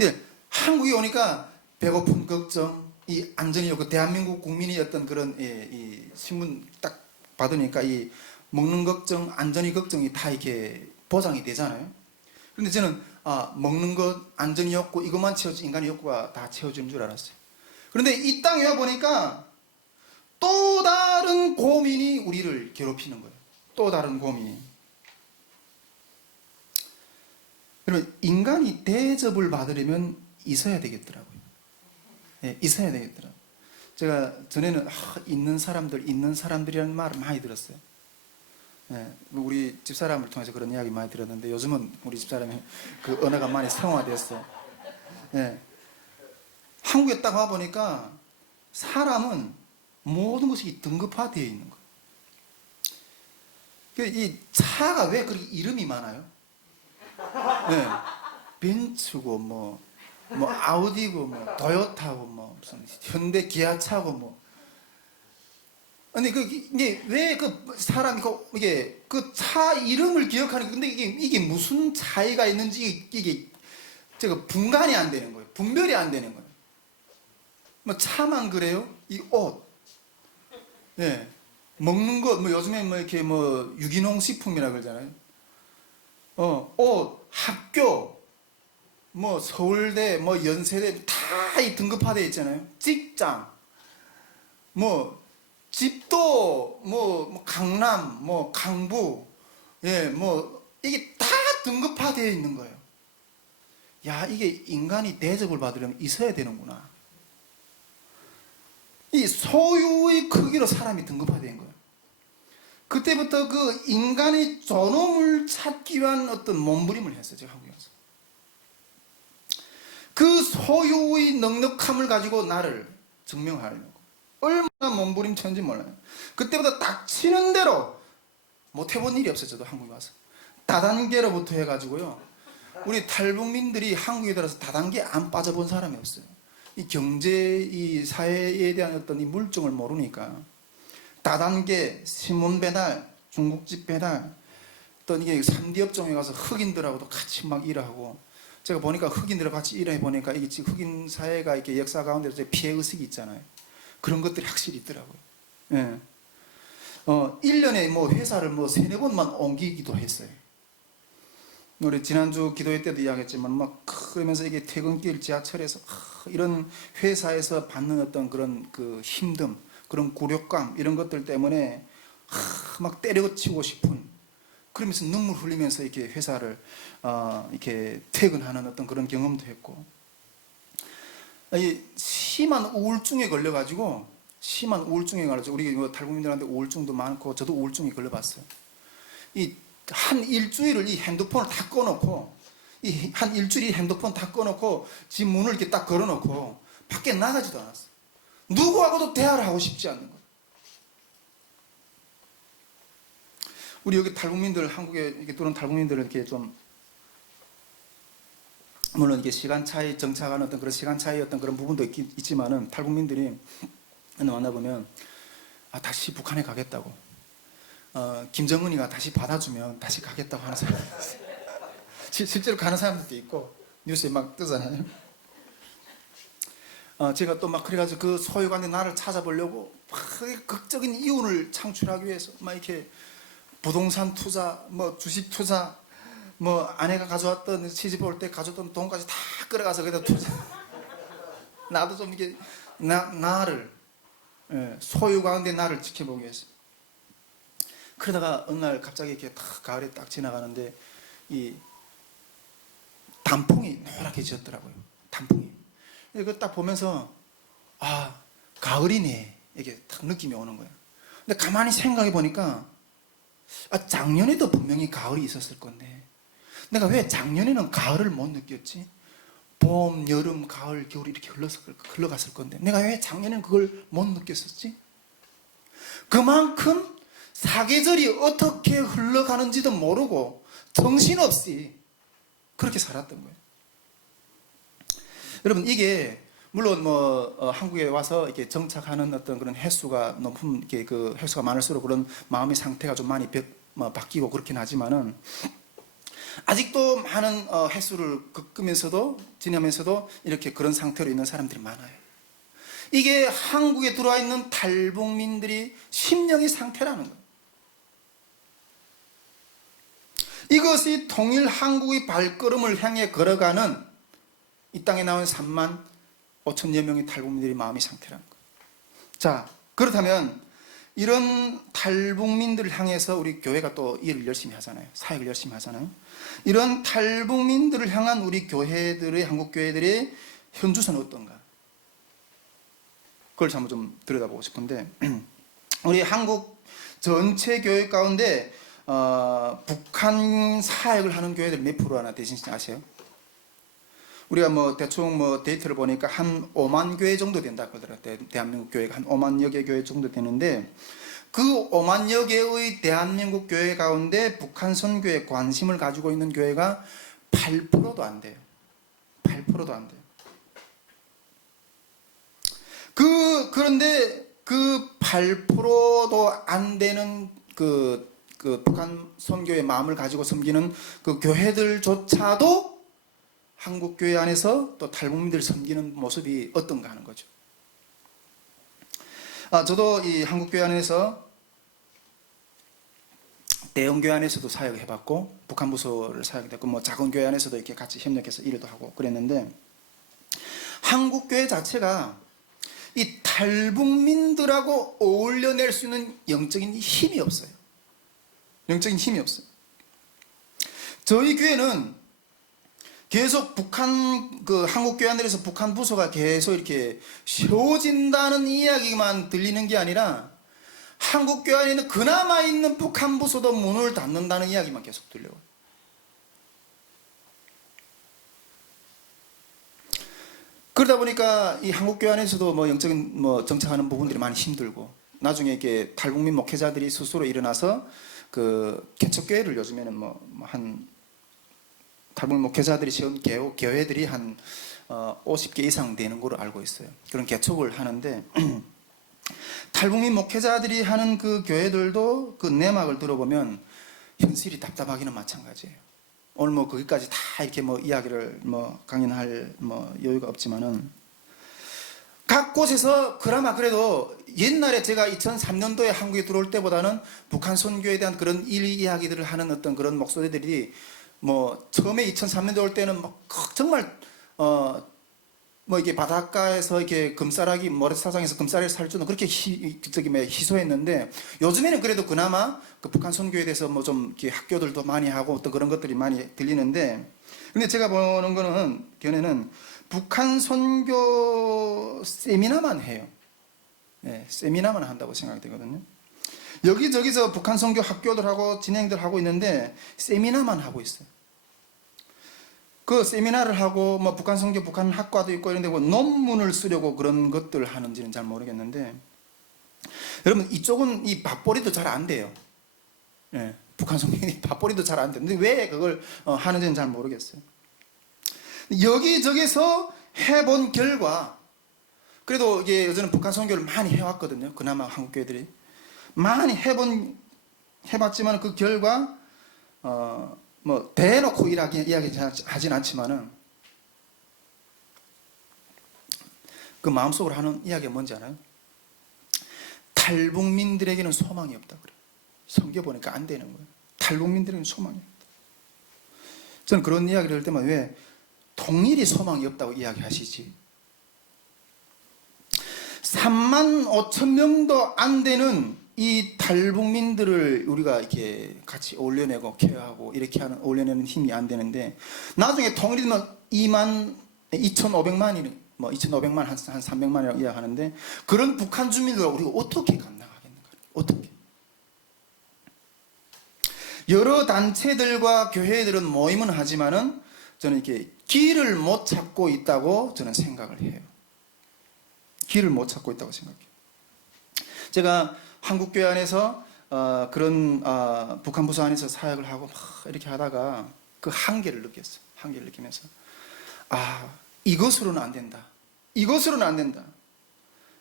예, 한국에 오니까 배고픔 걱정, 이 안전의 욕구, 대한민국 국민이 어떤 그런 이 신문 딱 받으니까 이 먹는 걱정, 안전의 걱정이 다 이렇게 보장이 되잖아요. 그런데 저는 먹는 것, 안전의 욕구 이것만 채워지 인간의 욕구가 다 채워지는 줄 알았어요. 그런데 이 땅에 와 보니까 또 다른 고민이 우리를 괴롭히는 거예요. 또 다른 고민이. 그러면 인간이 대접을 받으려면 있어야 되겠더라고요. 예, 있어야 되겠더라고요. 제가 전에는 있는 사람들이라는 말을 많이 들었어요. 예, 우리 집사람을 통해서 그런 이야기 많이 들었는데 요즘은 우리 집사람이 그 언어가 많이 성화됐어. 예. 한국에 딱 와보니까 사람은 모든 것이 등급화되어 있는 거예요. 이 차가 왜 그렇게 이름이 많아요? 네. 벤츠고 뭐 아우디고 뭐 토요타고 뭐 무슨 현대 기아차고 뭐. 아니 이게 왜 그 사람이 이게 그 차 이름을 기억하는 근데 이게 무슨 차이가 있는지 이게 제가 분간이 안 되는 거예요. 분별이 안 되는 거예요. 뭐 차만 그래요? 이 옷, 예, 먹는 것, 뭐 요즘에 뭐 이렇게 뭐 유기농 식품이라 그러잖아요. 옷, 학교, 뭐 서울대, 뭐 연세대 다 이 등급화되어 있잖아요. 직장, 뭐 집도 뭐 강남, 뭐 강부, 예, 뭐 이게 다 등급화되어 있는 거예요. 야, 이게 인간이 대접을 받으려면 있어야 되는구나. 이 소유의 크기로 사람이 등급화된 거예요. 그때부터 그 인간의 존엄을 찾기 위한 어떤 몸부림을 했어요. 제가 한국에 와서. 그 소유의 넉넉함을 가지고 나를 증명하려고 얼마나 몸부림쳤는지 몰라요. 그때부터 닥치는 대로 못 해본 일이 없어요. 저도 한국에 와서 다단계로부터 해가지고요, 우리 탈북민들이 한국에 들어서 다단계 안 빠져본 사람이 없어요. 이 경제, 이 사회에 대한 어떤 이 물증을 모르니까 다단계, 신문 배달, 중국집 배달, 또 이게 3D 업종에 가서 흑인들하고도 같이 막 일하고, 제가 보니까 흑인들하고 같이 일해 보니까 이게 지금 흑인 사회가 이렇게 역사 가운데 피해 의식이 있잖아요. 그런 것들이 확실히 있더라고요. 예. 1년에 뭐 회사를 뭐 3-4번만 옮기기도 했어요. 우리 지난주 기도회 때도 이야기했지만 막 그러면서 이게 퇴근길 지하철에서 이런 회사에서 받는 어떤 그런 그 힘듦, 그런 굴욕감 이런 것들 때문에 막 때려치고 싶은, 그러면서 눈물 흘리면서 이렇게 회사를 이렇게 퇴근하는 어떤 그런 경험도 했고, 이 심한 우울증에 걸려가지고 우리 탈북민들한테 우울증도 많고 저도 우울증에 걸려봤어요. 이 한 일주일을 이 핸드폰을 다 꺼놓고 한 일주일 핸드폰 다 꺼놓고 집 문을 이렇게 딱 걸어놓고 밖에 나가지도 않았어요. 누구하고도 대화를 하고 싶지 않는 거예요. 우리 여기 탈북민들, 한국에 이렇게 들어온 탈북민들은 이렇게 좀 물론 이게 시간 차이, 정착하는 어떤 그런 시간 차이 어떤 그런 부분도 있지만은 탈북민들이 만나보면 다시 북한에 가겠다고, 김정은이가 다시 받아주면 다시 가겠다고 하는 사람이 있어요. 실제로 가는 사람들도 있고 뉴스에 막 뜨잖아요. 제가 또 막 그래가지고 그 소유관의 나를 찾아보려고 막 극적인 이윤을 창출하기 위해서 막 이렇게 부동산 투자, 뭐 주식 투자, 뭐 아내가 가져왔던 시집 올 때 가져왔던 돈까지 다 끌어가서 거기다 투자. 나도 좀 이렇게 나를 소유 가운데 나를 지켜보기 위해서. 그러다가 어느 날 갑자기 이렇게 가을에 딱 지나가는데 이 단풍이 노랗게 지었더라고요. 단풍이. 이거 딱 보면서 가을이네 이게 딱 느낌이 오는 거예요. 근데 가만히 생각해 보니까 작년에도 분명히 가을이 있었을 건데 내가 왜 작년에는 가을을 못 느꼈지? 봄, 여름, 가을, 겨울이 이렇게 흘러갔을 건데 내가 왜 작년에는 그걸 못 느꼈었지? 그만큼 사계절이 어떻게 흘러가는지도 모르고 정신없이 그렇게 살았던 거예요. 여러분, 이게 물론 한국에 와서 이렇게 정착하는 어떤 그런 횟수가 높은, 이렇게 그 횟수가 많을수록 그런 마음의 상태가 좀 많이 바뀌고 그렇긴 하지만은, 아직도 많은 횟수를 겪으면서도 지내면서도 이렇게 그런 상태로 있는 사람들이 많아요. 이게 한국에 들어와 있는 탈북민들이 심령의 상태라는 거예요. 이것이 통일 한국의 발걸음을 향해 걸어가는 이 땅에 나온 3만 5천여 명의 탈북민들의 마음의 상태라는 거예요. 자, 그렇다면 이런 탈북민들을 향해서 우리 교회가 또 일을 열심히 하잖아요. 사역을 열심히 하잖아요. 이런 탈북민들을 향한 우리 교회들의, 한국 교회들의 현주소는 어떤가? 그걸 한번 좀 들여다보고 싶은데, 우리 한국 전체 교회 가운데 북한 사역을 하는 교회들 몇 프로 하나 되신지 아세요? 우리가 대충 데이터를 보니까 한 5만 교회 정도 된다 그러더라고요. 대한민국 교회가 한 5만여 개 교회 정도 되는데, 그 5만여 개의 대한민국 교회 가운데 북한 선교에 관심을 가지고 있는 교회가 8%도 안 돼요. 8%도 안 돼요. 그런데 그 8%도 안 되는 그 북한 선교의 마음을 가지고 섬기는 그 교회들조차도 한국 교회 안에서 또 탈북민들을 섬기는 모습이 어떤가 하는 거죠. 저도 이 한국 교회 안에서 대형 교회 안에서도 사역을 해봤고, 북한 부서를 사역했고, 작은 교회 안에서도 이렇게 같이 협력해서 일도 하고 그랬는데, 한국 교회 자체가 이 탈북민들하고 어울려낼 수 있는 영적인 힘이 없어요. 영적인 힘이 없어요. 저희 교회는 계속 한국 교회 안에서 북한 부서가 계속 이렇게 세워진다는 이야기만 들리는 게 아니라, 한국 교회 안에는 그나마 있는 북한 부서도 문을 닫는다는 이야기만 계속 들려요. 그러다 보니까 이 한국 교회 안에서도 영적인 정착하는 부분들이 많이 힘들고, 나중에 이렇게 탈북민 목회자들이 스스로 일어나서 그 개척교회를 요즘에는 탈북민 목회자들이 세운 교회들이 한 50개 이상 되는 걸로 알고 있어요. 그런 개척을 하는데, 탈북민 목회자들이 하는 그 교회들도 그 내막을 들어보면 현실이 답답하기는 마찬가지예요. 오늘 거기까지 다 이렇게 이야기를 강연할 여유가 없지만은, 각 곳에서 그나마 그래도 옛날에 제가 2003년도에 한국에 들어올 때보다는 북한 선교에 대한 그런 이야기들을 하는 어떤 그런 목소리들이 처음에 2003년도 올 때는 정말 이게 바닷가에서 이렇게 금싸라기 모래사장에서 금싸라기를 살 줄은 그렇게 희소했는데, 요즘에는 그래도 그나마 그 북한 선교에 대해서 좀 이렇게 학교들도 많이 하고 어떤 그런 것들이 많이 들리는데, 근데 제가 보는 거는 견해는 북한 선교 세미나만 해요. 네, 세미나만 한다고 생각이 되거든요. 여기저기서 북한 선교 학교들하고 진행들 하고 있는데 세미나만 하고 있어요. 그 세미나를 하고 북한 선교 북한 학과도 있고 이런데 논문을 쓰려고 그런 것들을 하는지는 잘 모르겠는데, 여러분 이쪽은 이 밥벌이도 잘 안 돼요. 네, 북한 선교인이 밥벌이도 잘 안 되는데 왜 그걸 하는지는 잘 모르겠어요. 여기저기서 해본 결과, 그래도 이게 저는 북한 선교를 많이 해왔거든요. 그나마 한국 교회들이 많이 해봤지만 그 결과 대놓고 이야기하진 않지만은 그 마음속으로 하는 이야기가 뭔지 알아요? 탈북민들에게는 소망이 없다 그래요. 섬겨보니까 안 되는 거예요. 탈북민들에게는 소망이 없다. 저는 그런 이야기를 할 때마다 왜 통일이 소망이 없다고 이야기하시지? 3만 5천 명도 안 되는 이 탈북민들을 우리가 이렇게 같이 올려내고 케어하고 이렇게 하는, 올려내는 힘이 안 되는데, 나중에 통일이 되면 2,500만이 2,500만 한 300만이라고 이야기하는데, 그런 북한 주민들과 우리가 어떻게 감당하겠는가? 어떻게? 여러 단체들과 교회들은 모임은 하지만은 저는 이렇게 길을 못 찾고 있다고 저는 생각을 해요. 길을 못 찾고 있다고 생각해요. 제가 한국교회 안에서 그런 북한 부서 안에서 사역을 하고 막 이렇게 하다가 그 한계를 느꼈어요. 한계를 느끼면서 이것으로는 안 된다. 이것으로는 안 된다.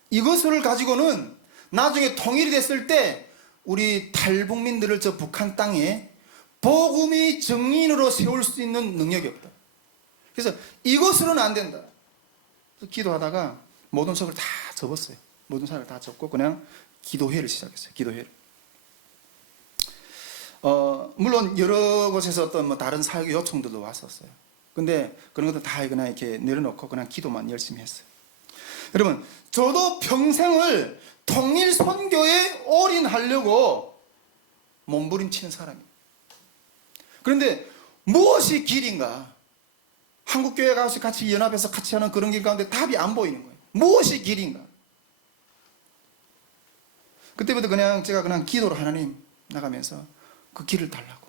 이것을 가지고는 나중에 통일이 됐을 때 우리 탈북민들을 저 북한 땅에 복음의 정인으로 세울 수 있는 능력이 없다. 그래서 이것으로는 안 된다. 그래서 기도하다가 모든 수업을 다 접었어요. 모든 사역을 다 접고 그냥 기도회를 시작했어요. 기도회를. 물론 여러 곳에서 어떤 뭐 다른 사역 요청들도 왔었어요. 근데 그런 것도 다 그냥 이렇게 내려놓고 그냥 기도만 열심히 했어요. 여러분, 저도 평생을 통일 선교에 올인하려고 몸부림치는 사람이에요. 그런데 무엇이 길인가? 한국교회 가서 같이 연합해서 같이 하는 그런 길 가운데 답이 안 보이는 거예요. 무엇이 길인가? 그때부터 그냥 제가 그냥 기도로 하나님 나가면서 그 길을 달라고.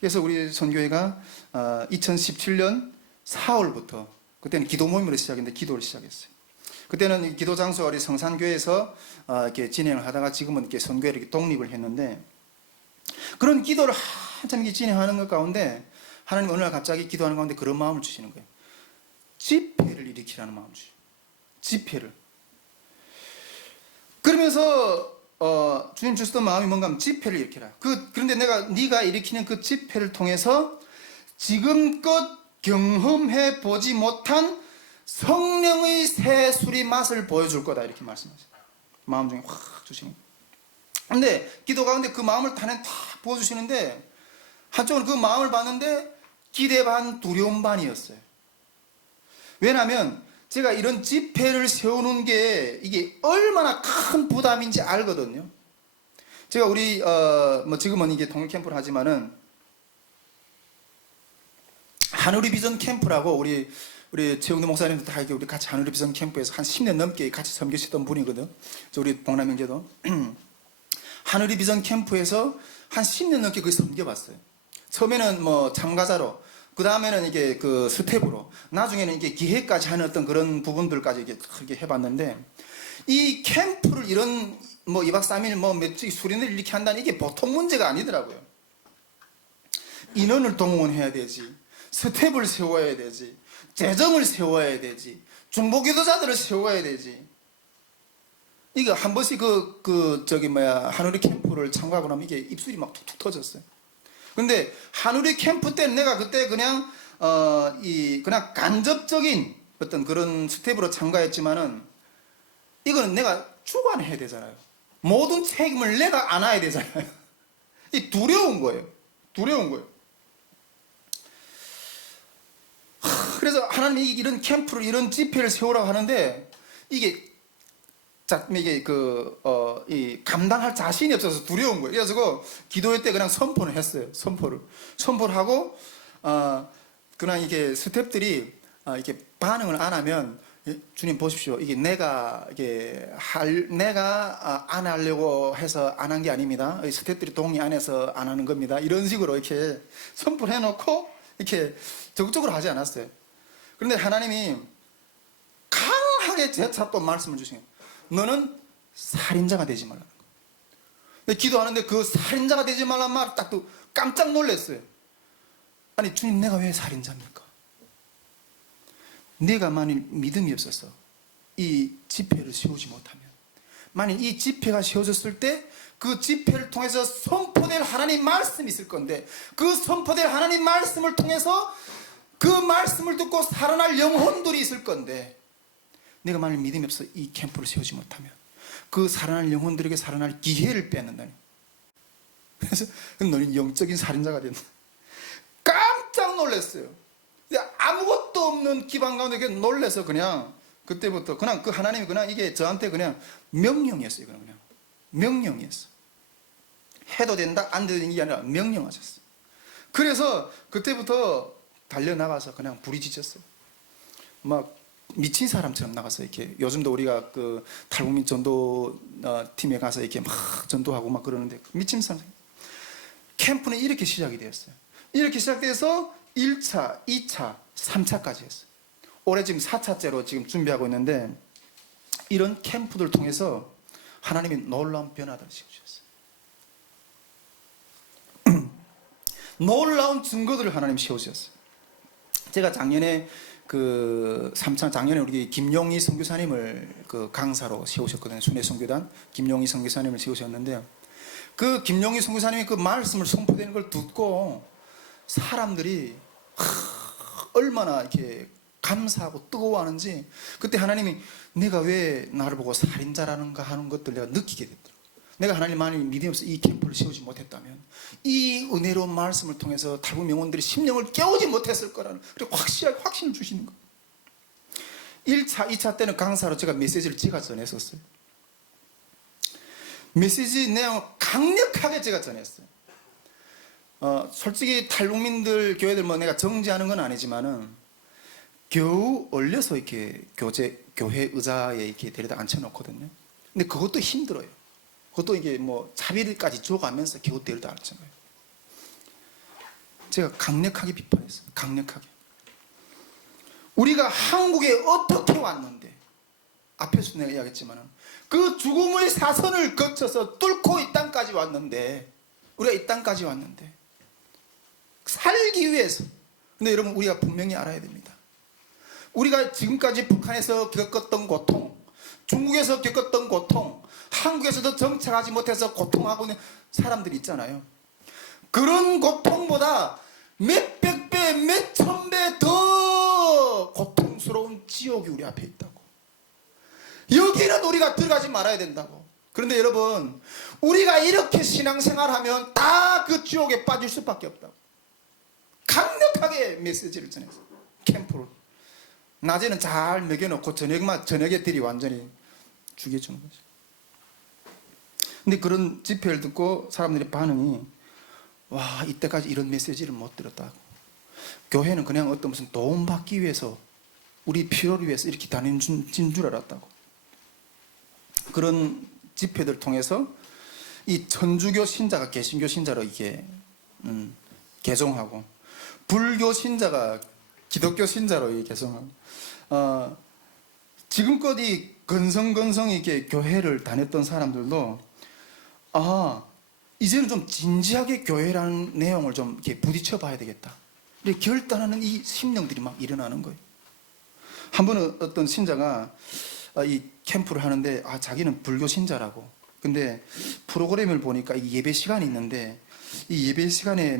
그래서 우리 선교회가 2017년 4월부터 그때는 기도 모임으로 시작했는데 기도를 시작했어요. 그때는 기도 장소가 우리 성산교회에서 이렇게 진행을 하다가 지금은 이렇게 선교회를 이렇게 독립을 했는데 그런 기도를 한참 이렇게 진행하는 것 가운데 하나님 어느 날 갑자기 기도하는 가운데 그런 마음을 주시는 거예요. 집회를 일으키라는 마음을 주시죠. 집회를. 그러면서 주님 주셨던 마음이 뭔가 하면 집회를 일으키라. 그런데 네가 일으키는 그 집회를 통해서 지금껏 경험해 보지 못한 성령의 새술이 맛을 보여줄 거다 이렇게 말씀하세요. 마음 중에 확 주시는 거예요. 근데 기도 가운데 그 마음을 다 보여주시는데 한쪽으로 그 마음을 봤는데 기대 반 두려움 반이었어요. 왜냐하면 제가 이런 집회를 세우는 게 이게 얼마나 큰 부담인지 알거든요. 제가 우리 뭐 지금은 이게 동일 캠프를 하지만은 하늘의 비전 캠프라고 우리 최영도 목사님도 다 이렇게 우리 같이 하늘의 비전 캠프에서 한 10년 넘게 같이 섬기셨던 분이거든. 우리 동남형제도 하늘의 비전 캠프에서 한 10년 넘게 그 섬겨봤어요. 처음에는 뭐 참가자로, 그 다음에는 이게 그 스텝으로, 나중에는 이게 기획까지 하는 어떤 그런 부분들까지 이렇게 해봤는데, 이 캠프를 이런 뭐 2박 3일 뭐 며칠 수련을 이렇게 한다는 이게 보통 문제가 아니더라고요. 인원을 동원해야 되지, 스텝을 세워야 되지, 재정을 세워야 되지, 중보기도자들을 세워야 되지. 이거 한 번씩 하늘의 캠프를 참가하고 나면 이게 입술이 막 툭툭 터졌어요. 근데 하늘의 캠프 때는 내가 그때 그냥 그냥 간접적인 어떤 그런 스텝으로 참가했지만은 이거는 내가 주관해야 되잖아요. 모든 책임을 내가 안아야 되잖아요. 이 두려운 거예요. 두려운 거예요. 그래서 하나님이 이런 캠프를, 이런 집회를 세우라고 하는데 이게 감당할 자신이 없어서 두려운 거예요. 그래서 기도회 때 그냥 선포를 했어요. 선포를 하고 그냥 이게 스태프들이 이렇게 반응을 안 하면 주님 보십시오. 이게 내가 안 하려고 해서 안 한 게 아닙니다. 스태프들이 동의 안 해서 안 하는 겁니다. 이런 식으로 이렇게 선포를 해놓고 이렇게 적극적으로 하지 않았어요. 그런데 하나님이 강하게 재차 또 말씀을 주시네요. 너는 살인자가 되지 말라는 거예요. 근데 기도하는데 그 살인자가 되지 말라는 말 딱 또 깜짝 놀랐어요. 아니 주님, 내가 왜 살인자입니까? 내가 만일 믿음이 없어서 이 집회를 세우지 못하면, 만일 이 집회가 세워졌을 때 그 집회를 통해서 선포될 하나님 말씀이 있을 건데, 그 선포될 하나님 말씀을 통해서 그 말씀을 듣고 살아날 영혼들이 있을 건데, 내가 만일 믿음이 없어 이 캠프를 세우지 못하면 그 살아날 영혼들에게 살아날 기회를 빼앗는다니. 그래서 너는 영적인 살인자가 된다. 깜짝 놀랐어요. 아무것도 없는 기반 가운데 놀라서 그냥 그때부터 그냥 그 하나님이 그냥 이게 저한테 그냥 명령이었어요. 그냥 명령이었어. 해도 된다 안 돼도 되는 게 아니라 명령하셨어요. 그래서 그때부터 달려나가서 그냥 부리짖었어요. 막 미친 사람처럼 나가서 이렇게, 요즘도 우리가 그 탈북민 전도 팀에 가서 이렇게 막 전도하고 막 그러는데 미친 사람. 캠프는 이렇게 시작이 되었어요. 이렇게 시작돼서 1차, 2차, 3차까지 했어요. 올해 지금 4차째로 지금 준비하고 있는데, 이런 캠프들 통해서 하나님이 놀라운 변화들을 세우셨어요. 놀라운 증거들을 하나님 세우셨어요. 제가 작년에 작년에 우리 김용희 선교사님을 그 강사로 세우셨거든요. 순회 선교단 김용희 선교사님을 세우셨는데요. 그 김용희 선교사님이 그 말씀을 선포되는 걸 듣고 사람들이 얼마나 이렇게 감사하고 뜨거워하는지, 그때 하나님이 내가 왜 나를 보고 살인자라는가 하는 것들 내가 느끼게 됐더라고요. 내가 하나님만이 믿음에서 이 캠프를 세우지 못했다면 이 은혜로운 말씀을 통해서 탈북 명원들이 심령을 깨우지 못했을 거라는 확실하게 확신을 주시는 거예요. 1차, 2차 때는 강사로 제가 메시지를 제가 전했었어요. 메시지 내용을 강력하게 제가 전했어요. 솔직히 탈북민들 교회들 뭐 내가 정지하는 건 아니지만은 겨우 얼려서 이렇게 교회 의자에 이렇게 데려다 앉혀놓거든요. 근데 그것도 힘들어요. 그것도 이게 뭐 자비를까지 줘가면서 겨우 데려다 앉힌 거예요. 제가 강력하게 비판했어요. 강력하게. 우리가 한국에 어떻게 왔는데, 앞에서 내가 이야기했지만은 그 죽음의 사선을 거쳐서 뚫고 이 땅까지 왔는데, 우리가 이 땅까지 왔는데 살기 위해서. 근데 여러분, 우리가 분명히 알아야 됩니다. 우리가 지금까지 북한에서 겪었던 고통, 중국에서 겪었던 고통, 한국에서도 정착하지 못해서 고통하고 있는 사람들이 있잖아요. 그런 고통보다 몇백 배, 몇천 배 더 고통스러운 지옥이 우리 앞에 있다고. 여기는 우리가 들어가지 말아야 된다고. 그런데 여러분, 우리가 이렇게 신앙생활하면 다 그 지옥에 빠질 수밖에 없다고. 강력하게 메시지를 전했어요. 캠프를 낮에는 잘 먹여놓고 저녁에 들이 완전히 죽여주는 거죠. 근데 그런 집회를 듣고 사람들의 반응이, 와, 이때까지 이런 메시지를 못 들었다고. 교회는 그냥 어떤 무슨 도움 받기 위해서, 우리 필요를 위해서 이렇게 다니는 줄 알았다고. 그런 집회들 통해서 이 천주교 신자가 개신교 신자로 이게 개종하고, 불교 신자가 기독교 신자로 개종하고, 지금껏 이 건성건성 이렇게 교회를 다녔던 사람들도 이제는 좀 진지하게 교회라는 내용을 좀 이렇게 부딪혀 봐야 되겠다, 이렇게 결단하는 이 심령들이 막 일어나는 거예요. 한 번은 어떤 신자가 이 캠프를 하는데 자기는 불교 신자라고. 근데 프로그램을 보니까 이 예배 시간이 있는데, 이 예배 시간에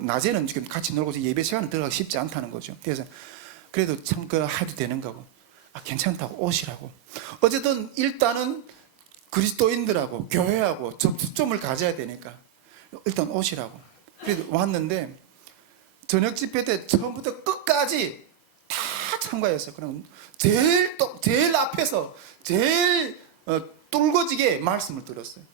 낮에는 지금 같이 놀고서 예배 시간에 들어가기 쉽지 않다는 거죠. 그래서 그래도 참 해도 되는 거고, 괜찮다고 오시라고. 어쨌든 일단은 그리스도인들하고 교회하고 접촉점을 가져야 되니까 일단 오시라고. 그래도 왔는데 저녁 집회 때 처음부터 끝까지 다 참가했어요. 그럼 제일 앞에서 제일 뚫거지게 말씀을 들었어요.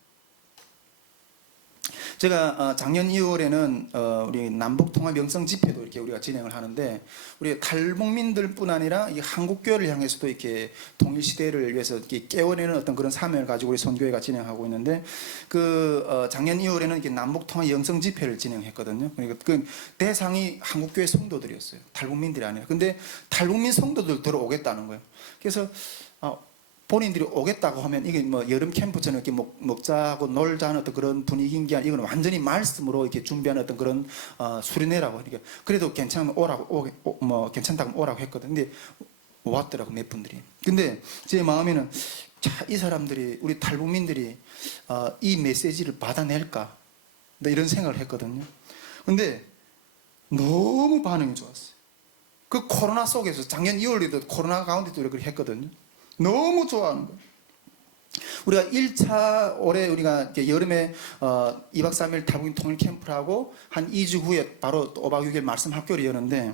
제가 작년 2월에는 우리 남북통합 영성 집회도 이렇게 우리가 진행을 하는데, 우리 탈북민들뿐 아니라 이 한국교회를 향해서도 이렇게 통일 시대를 위해서 이렇게 깨워내는 어떤 그런 사명을 가지고 우리 선교회가 진행하고 있는데, 작년 2월에는 이렇게 남북통합 영성 집회를 진행했거든요. 그러니까 그 대상이 한국교회 성도들이었어요. 탈북민들이 아니라. 근데 탈북민 성도들 들어오겠다는 거예요. 그래서 본인들이 오겠다고 하면 이게 뭐 여름 캠프처럼 이렇게 먹자고 놀자는 어떤 그런 분위기인 게 아니라, 이건 완전히 말씀으로 이렇게 준비하는 어떤 그런 수련회라고. 그러니까 그래도 괜찮으면 오라고, 괜찮다고 오라고 했거든. 근데 왔더라고, 몇 분들이. 근데 제 마음에는, 이 사람들이, 우리 탈북민들이 이 메시지를 받아낼까, 이런 생각을 했거든요. 근데 너무 반응이 좋았어요. 그 코로나 속에서 작년 2월에도 코로나 가운데도 이렇게 했거든요. 너무 좋아하는 거예요. 우리가 1차 올해 우리가 여름에 2박 3일 탈북민 통일 캠프를 하고 한 2주 후에 바로 또 5박 6일 말씀 학교를 여는데,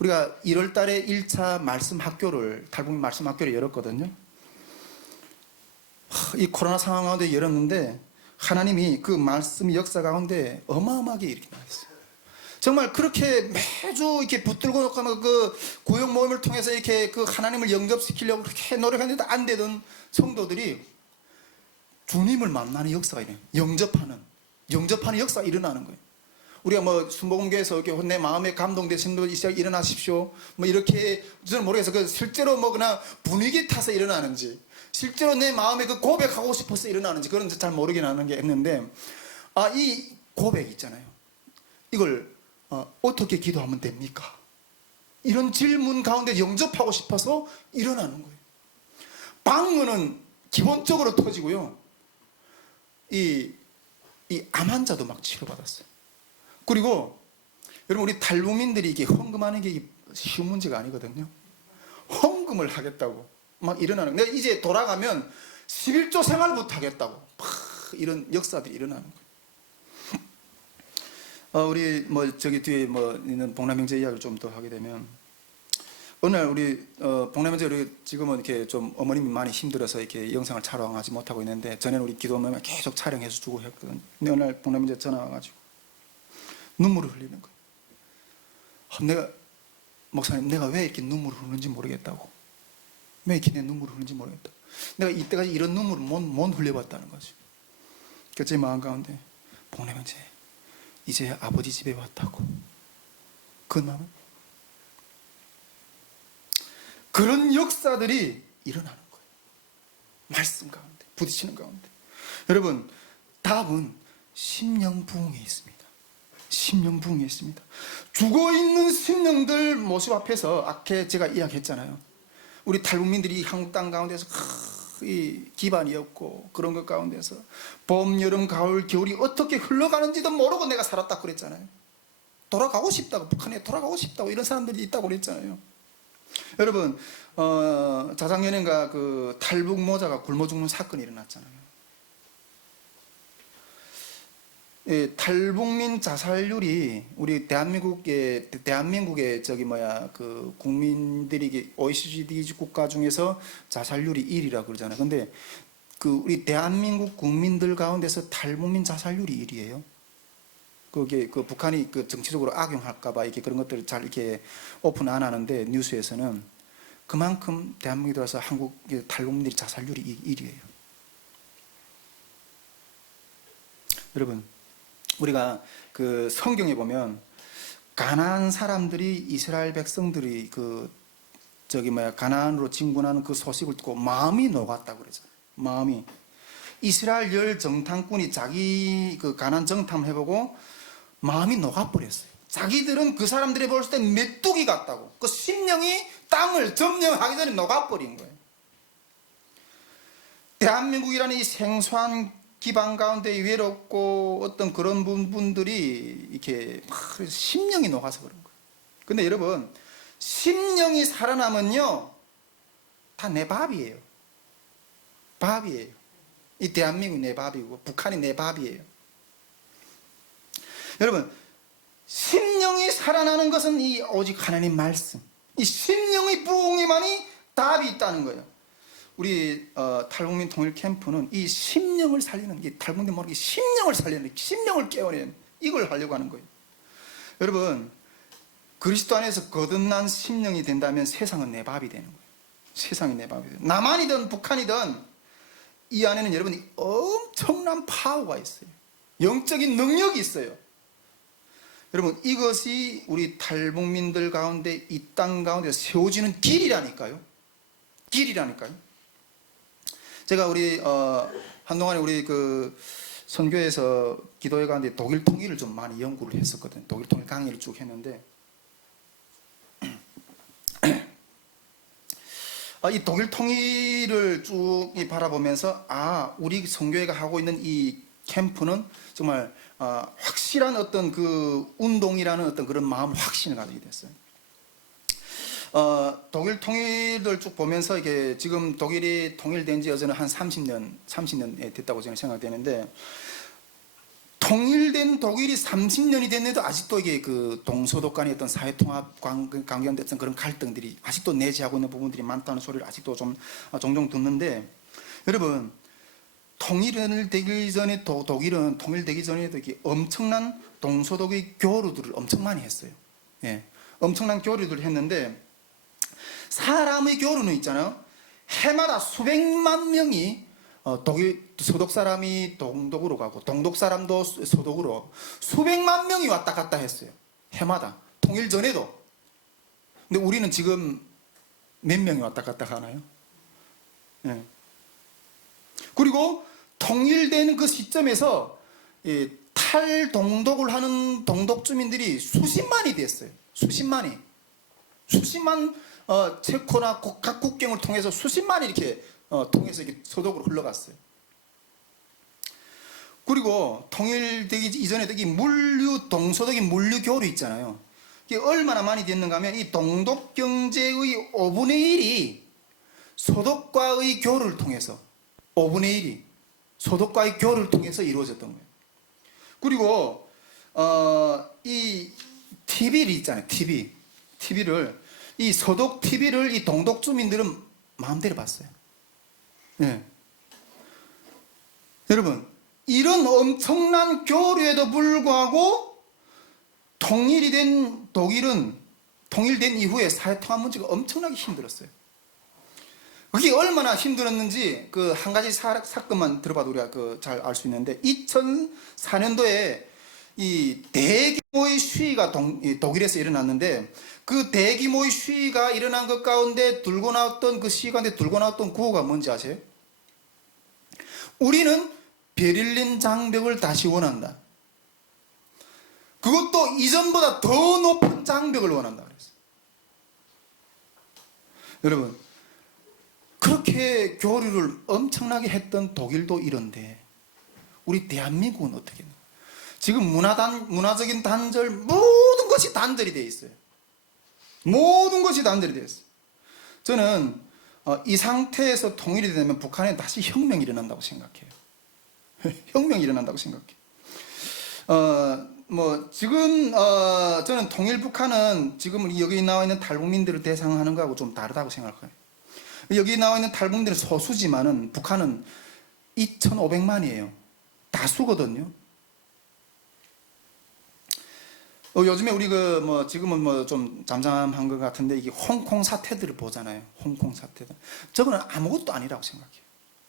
우리가 1월 달에 1차 말씀 학교를, 탈북민 말씀 학교를 열었거든요. 이 코로나 상황 가운데 열었는데 하나님이 그 말씀 역사 가운데 어마어마하게 이렇게 나왔어요. 정말 그렇게 매주 이렇게 붙들고 놓고 그 구역 모임을 통해서 이렇게 그 하나님을 영접시키려고 그렇게 노력했는데 안 되던 성도들이 주님을 만나는 역사가 있네요. 영접하는 역사가 일어나는 거예요. 우리가 뭐 순복음교회에서 이렇게 내 마음에 감동되신 분들 이 시각 일어나십시오. 뭐 이렇게 저는 모르겠어요. 그 실제로 뭐 그냥 분위기 타서 일어나는지, 실제로 내 마음에 그 고백하고 싶어서 일어나는지 그런 잘 모르긴 하는 게 있는데, 이 고백 있잖아요. 이걸 어떻게 기도하면 됩니까? 이런 질문 가운데 영접하고 싶어서 일어나는 거예요. 방문은 기본적으로 터지고요. 이 암 환자도 막 치료받았어요. 그리고 여러분, 우리 탈북민들이 이게 헌금하는 게 쉬운 문제가 아니거든요. 헌금을 하겠다고 막 일어나는 거예요. 내가 이제 돌아가면 11조 생활부터 하겠다고 막 이런 역사들이 일어나는 거예요. 우리 뭐 저기 뒤에 뭐 있는 복남 형제 이야기를 좀 더 하게 되면, 어느 날 우리 복남 형제, 우리 지금은 이렇게 좀 어머님이 많이 힘들어서 이렇게 영상을 촬영하지 못하고 있는데, 전에는 우리 기도하면 계속 촬영해서 주고 했거든요. 근데 어느 날 복남 형제 전화 와가지고 눈물을 흘리는 거예요. 내가, 목사님, 내가 왜 이렇게 눈물을 흘리는지 모르겠다고. 왜 이렇게 내 눈물을 흘리는지 모르겠다고. 내가 이때까지 이런 눈물을 못 흘려봤다는 거죠. 그래서 제 마음 가운데, 복남 형제, 이제 아버지 집에 왔다고. 그 마음은, 그런 역사들이 일어나는 거예요. 말씀 가운데, 부딪히는 가운데. 여러분, 답은 심령부흥에 있습니다. 심령부흥에 있습니다. 죽어있는 심령들 모습 앞에서, 아까 제가 이야기했잖아요. 우리 탈북민들이 한국 땅 가운데서 이 기반이 없고 그런 것 가운데서 봄, 여름, 가을, 겨울이 어떻게 흘러가는지도 모르고 내가 살았다고 그랬잖아요. 돌아가고 싶다고, 북한에 돌아가고 싶다고 이런 사람들이 있다고 그랬잖아요. 여러분, 자작년인가 그 탈북 모자가 굶어 죽는 사건이 일어났잖아요. 탈북민 자살률이 우리 대한민국의 그 국민들이 OECD 국가 중에서 자살률이 1위라고 그러잖아요. 근데 그 우리 대한민국 국민들 가운데서 탈북민 자살률이 1위예요. 그게 그 북한이 그 정치적으로 악용할까봐 이렇게 그런 것들을 잘 이렇게 오픈 안 하는데, 뉴스에서는 그만큼 대한민국에 들어서 한국 탈북민들이 자살률이 1위예요. 여러분, 우리가 그 성경에 보면 가나안 사람들이, 이스라엘 백성들이 가나안으로 진군하는 그 소식을 듣고 마음이 녹았다고 그러잖아요. 마음이, 이스라엘 열 정탐꾼이 자기 그 가나안 정탐을 해보고 마음이 녹아버렸어요. 자기들은 그 사람들이 볼 때 메뚜기 같다고. 그 심령이 땅을 점령하기 전에 녹아버린 거예요. 대한민국이라는 이 생소한 기반 가운데 외롭고 어떤 그런 분들이 이렇게 심령이 녹아서 그런 거예요. 근데 여러분, 심령이 살아나면요, 다 내 밥이에요. 밥이에요. 이 대한민국이 내 밥이고 북한이 내 밥이에요. 여러분, 심령이 살아나는 것은 이 오직 하나님 말씀, 이 심령의 부흥에만이 답이 있다는 거예요. 우리 탈북민 통일 캠프는 이 심령을 살리는, 이 탈북민 모르게 심령을 살리는, 심령을 깨워내는, 이걸 하려고 하는 거예요. 여러분, 그리스도 안에서 거듭난 심령이 된다면 세상은 내 밥이 되는 거예요. 세상이 내 밥이 돼요. 남한이든 북한이든 이 안에는 여러분이 엄청난 파워가 있어요. 영적인 능력이 있어요. 여러분, 이것이 우리 탈북민들 가운데, 이 땅 가운데 세워지는 길이라니까요. 길이라니까요. 제가 우리 한동안에 우리 그 선교에서 기도회 가운데 독일 통일을 좀 많이 연구를 했었거든요. 독일 통일 강의를 쭉 했는데, 이 독일 통일을 쭉 바라보면서, 우리 선교회가 하고 있는 이 캠프는 정말 확실한 어떤 그 운동이라는 어떤 그런 마음 확신을 가지게 됐어요. 독일 통일을 쭉 보면서, 이게 지금 독일이 통일된 지 여전히 한 30년 됐다고 저는 생각되는데, 통일된 독일이 30년이 됐는데도 아직도 이게 그 동서독 간의 어떤 사회통합 관계된 그런 갈등들이 아직도 내재하고 있는 부분들이 많다는 소리를 아직도 좀 종종 듣는데, 여러분, 통일되기 전에 독일은 통일되기 전에도 이게 엄청난 동서독의 교류들을 엄청 많이 했어요. 예, 엄청난 교류들을 했는데, 사람의 교류는 있잖아요. 해마다 수백만 명이 독일 서독 사람이 동독으로 가고 동독 사람도 서독으로 수백만 명이 왔다 갔다 했어요. 해마다 통일 전에도. 근데 우리는 지금 몇 명이 왔다 갔다 하나요? 네. 그리고 통일된 그 시점에서 탈동독을 하는 동독 주민들이 수십만이 됐어요. 수십만 체코나 각 국경을 통해서 수십만이 이렇게 통해서 이렇게 서독으로 흘러갔어요. 그리고 통일되기 이전에 이 동서독의 물류 교류 있잖아요. 이게 얼마나 많이 됐는가 하면 이 동독 경제의 5분의 1이 서독과의 교류를 통해서 5분의 1이 서독과의 교류를 통해서 이루어졌던 거예요. 그리고 이 TV를 있잖아요. TV를 이 서독 TV를 이 동독 주민들은 마음대로 봤어요. 네. 여러분, 이런 엄청난 교류에도 불구하고 통일이 된 독일은 통일된 이후에 사회통합 문제가 엄청나게 힘들었어요. 그게 얼마나 힘들었는지 그 한 가지 사건만 들어봐도 우리가 잘 알 수 있는데 2004년도에 이 대규모의 시위가 독일에서 일어났는데 그 대규모의 시위가 일어난 것 가운데 들고 나왔던 그 시위 가운데 들고 나왔던 구호가 뭔지 아세요? 우리는 베를린 장벽을 다시 원한다. 그것도 이전보다 더 높은 장벽을 원한다 그랬어요. 여러분, 그렇게 교류를 엄청나게 했던 독일도 이런데 우리 대한민국은 어떻게 했나? 지금 문화적인 단절 모든 것이 단절이 되어 있어요. 모든 것이 단절이 되어 있어요. 저는 이 상태에서 통일이 되면 북한에 다시 혁명이 일어난다고 생각해요. 혁명이 일어난다고 생각해요. 지금 저는 통일 북한은 지금 여기 나와 있는 탈북민들을 대상하는 거하고 좀 다르다고 생각해요. 여기 나와 있는 탈북민들은 소수지만은 북한은 2,500만이에요. 다수거든요. 요즘에 우리 지금은 좀 잠잠한 것 같은데 이게 홍콩 사태들을 보잖아요. 홍콩 사태들. 저거는 아무것도 아니라고 생각해요.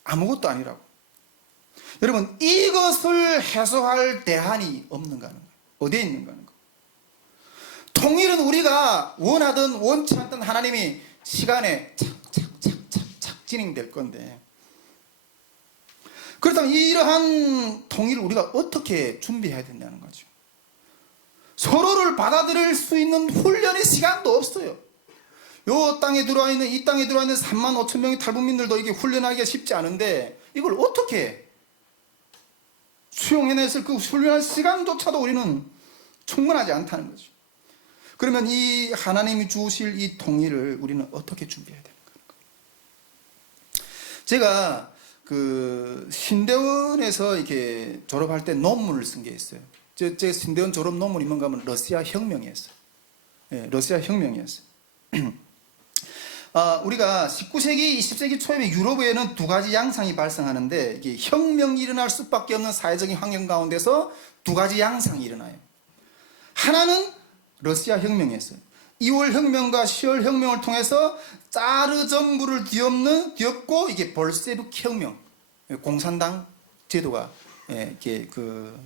아무것도 아니라고. 여러분, 이것을 해소할 대안이 없는가 하는 거예요. 어디에 있는가 하는 거예요. 통일은 우리가 원하든 원치 않든 하나님이 시간에 착착착착착 진행될 건데, 그렇다면 이러한 통일을 우리가 어떻게 준비해야 된다는 거죠. 서로를 받아들일 수 있는 훈련의 시간도 없어요. 이 땅에 들어와 있는 3만 5천 명의 탈북민들도 이게 훈련하기가 쉽지 않은데 이걸 어떻게 수용해냈을 그 훈련할 시간조차도 우리는 충분하지 않다는 거죠. 그러면 이 하나님이 주실 이 통일을 우리는 어떻게 준비해야 되는가? 제가 신대원에서 이렇게 졸업할 때 논문을 쓴 게 있어요. 제 신대원 졸업 논문이 뭔가 하면 러시아 혁명이었어요. 예, 러시아 혁명이었어요. 우리가 19세기, 20세기 초에 유럽에는 두 가지 양상이 발생하는데 이게 혁명이 일어날 수밖에 없는 사회적인 환경 가운데서 두 가지 양상이 일어나요. 하나는 러시아 혁명이었어요. 2월 혁명과 10월 혁명을 통해서 짜르 정부를 뒤엎고 이게 볼셰비크 혁명, 공산당 제도가 이렇게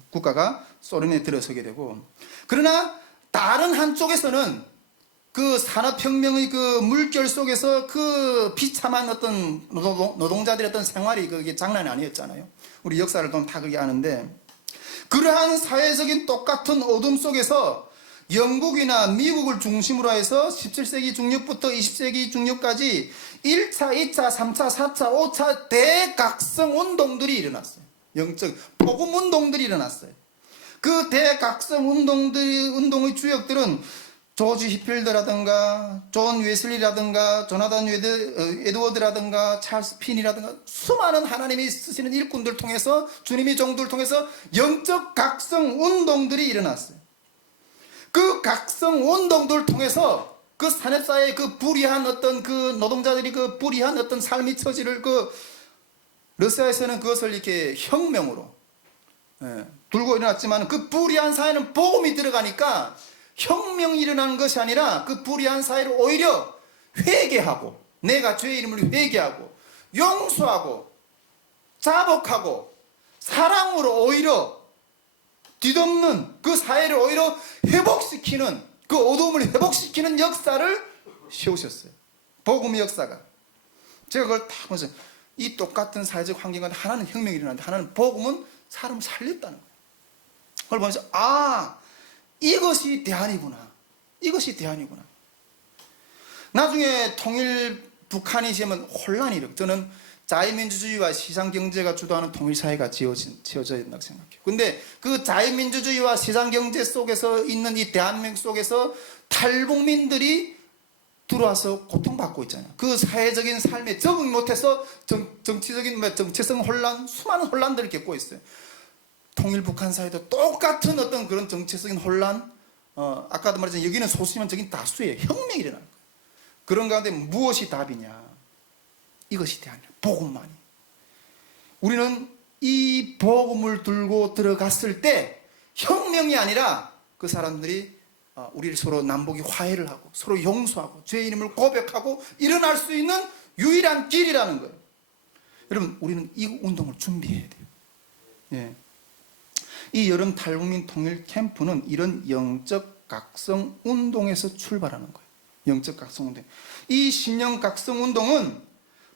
국가가 소련에 들어서게 되고, 그러나 다른 한쪽에서는 그 산업혁명의 그 물결 속에서 그 비참한 어떤 노동자들의 어떤 생활이 그게 장난이 아니었잖아요. 우리 역사를 좀 다 그게 아는데, 그러한 사회적인 똑같은 어둠 속에서 영국이나 미국을 중심으로 해서 17세기 중葉부터 20세기 중葉까지 1차, 2차, 3차, 4차, 5차 대각성 운동들이 일어났어요. 영적 복음 운동들이 일어났어요. 그 대각성 운동의 주역들은 조지 히필드라든가 존 웨슬리라든가 조나단 에드워드라든가 찰스 핀이라든가 수많은 하나님이 쓰시는 일꾼들 통해서 주님의 종들을 통해서 영적 각성 운동들이 일어났어요. 그 각성 운동들을 통해서 그 산업사회의 그 불의한 어떤 그 노동자들이 그 불의한 어떤 삶의 처지를 러시아에서는 그것을 이렇게 혁명으로 들고 일어났지만, 그 불의한 사회는 복음이 들어가니까 혁명이 일어나는 것이 아니라 그 불의한 사회를 오히려 회개하고, 내가 죄의 이름을 회개하고 용서하고 자복하고 사랑으로 오히려 뒤덮는 그 사회를 오히려 회복시키는, 그 어두움을 회복시키는 역사를 세우셨어요. 복음의 역사가. 제가 그걸 딱 보면서 이 똑같은 사회적 환경 가운데 하나는 혁명이 일어났는데 하나는 복음은 사람을 살렸다는 거예요. 그걸 보면서 아, 이것이 대안이구나. 이것이 대안이구나. 나중에 통일 북한이 되면 혼란이 일어요. 저는 자유민주주의와 시장경제가 주도하는 통일사회가 지어져야 된다고 생각해요. 근데 그 자유민주주의와 시장경제 속에서 있는 이 대한민국 속에서 탈북민들이 들어와서 고통받고 있잖아요. 그 사회적인 삶에 적응 못해서 정치성 혼란, 수많은 혼란들을 겪고 있어요. 통일 북한 사회도 똑같은 어떤 그런 정치적인 혼란, 아까도 말했지만 여기는 소수지만 저긴 다수예요. 혁명이 일어나는 거예요. 그런 가운데 무엇이 답이냐? 이것이 대안이야. 복음만이. 우리는 이 복음을 들고 들어갔을 때 혁명이 아니라 그 사람들이 우리를 서로 남북이 화해를 하고 서로 용서하고 죄의 이름을 고백하고 일어날 수 있는 유일한 길이라는 거예요. 여러분, 우리는 이 운동을 준비해야 돼요. 예. 이 여름 탈북민 통일 캠프는 이런 영적 각성 운동에서 출발하는 거예요. 영적 각성 운동. 이 신령 각성 운동은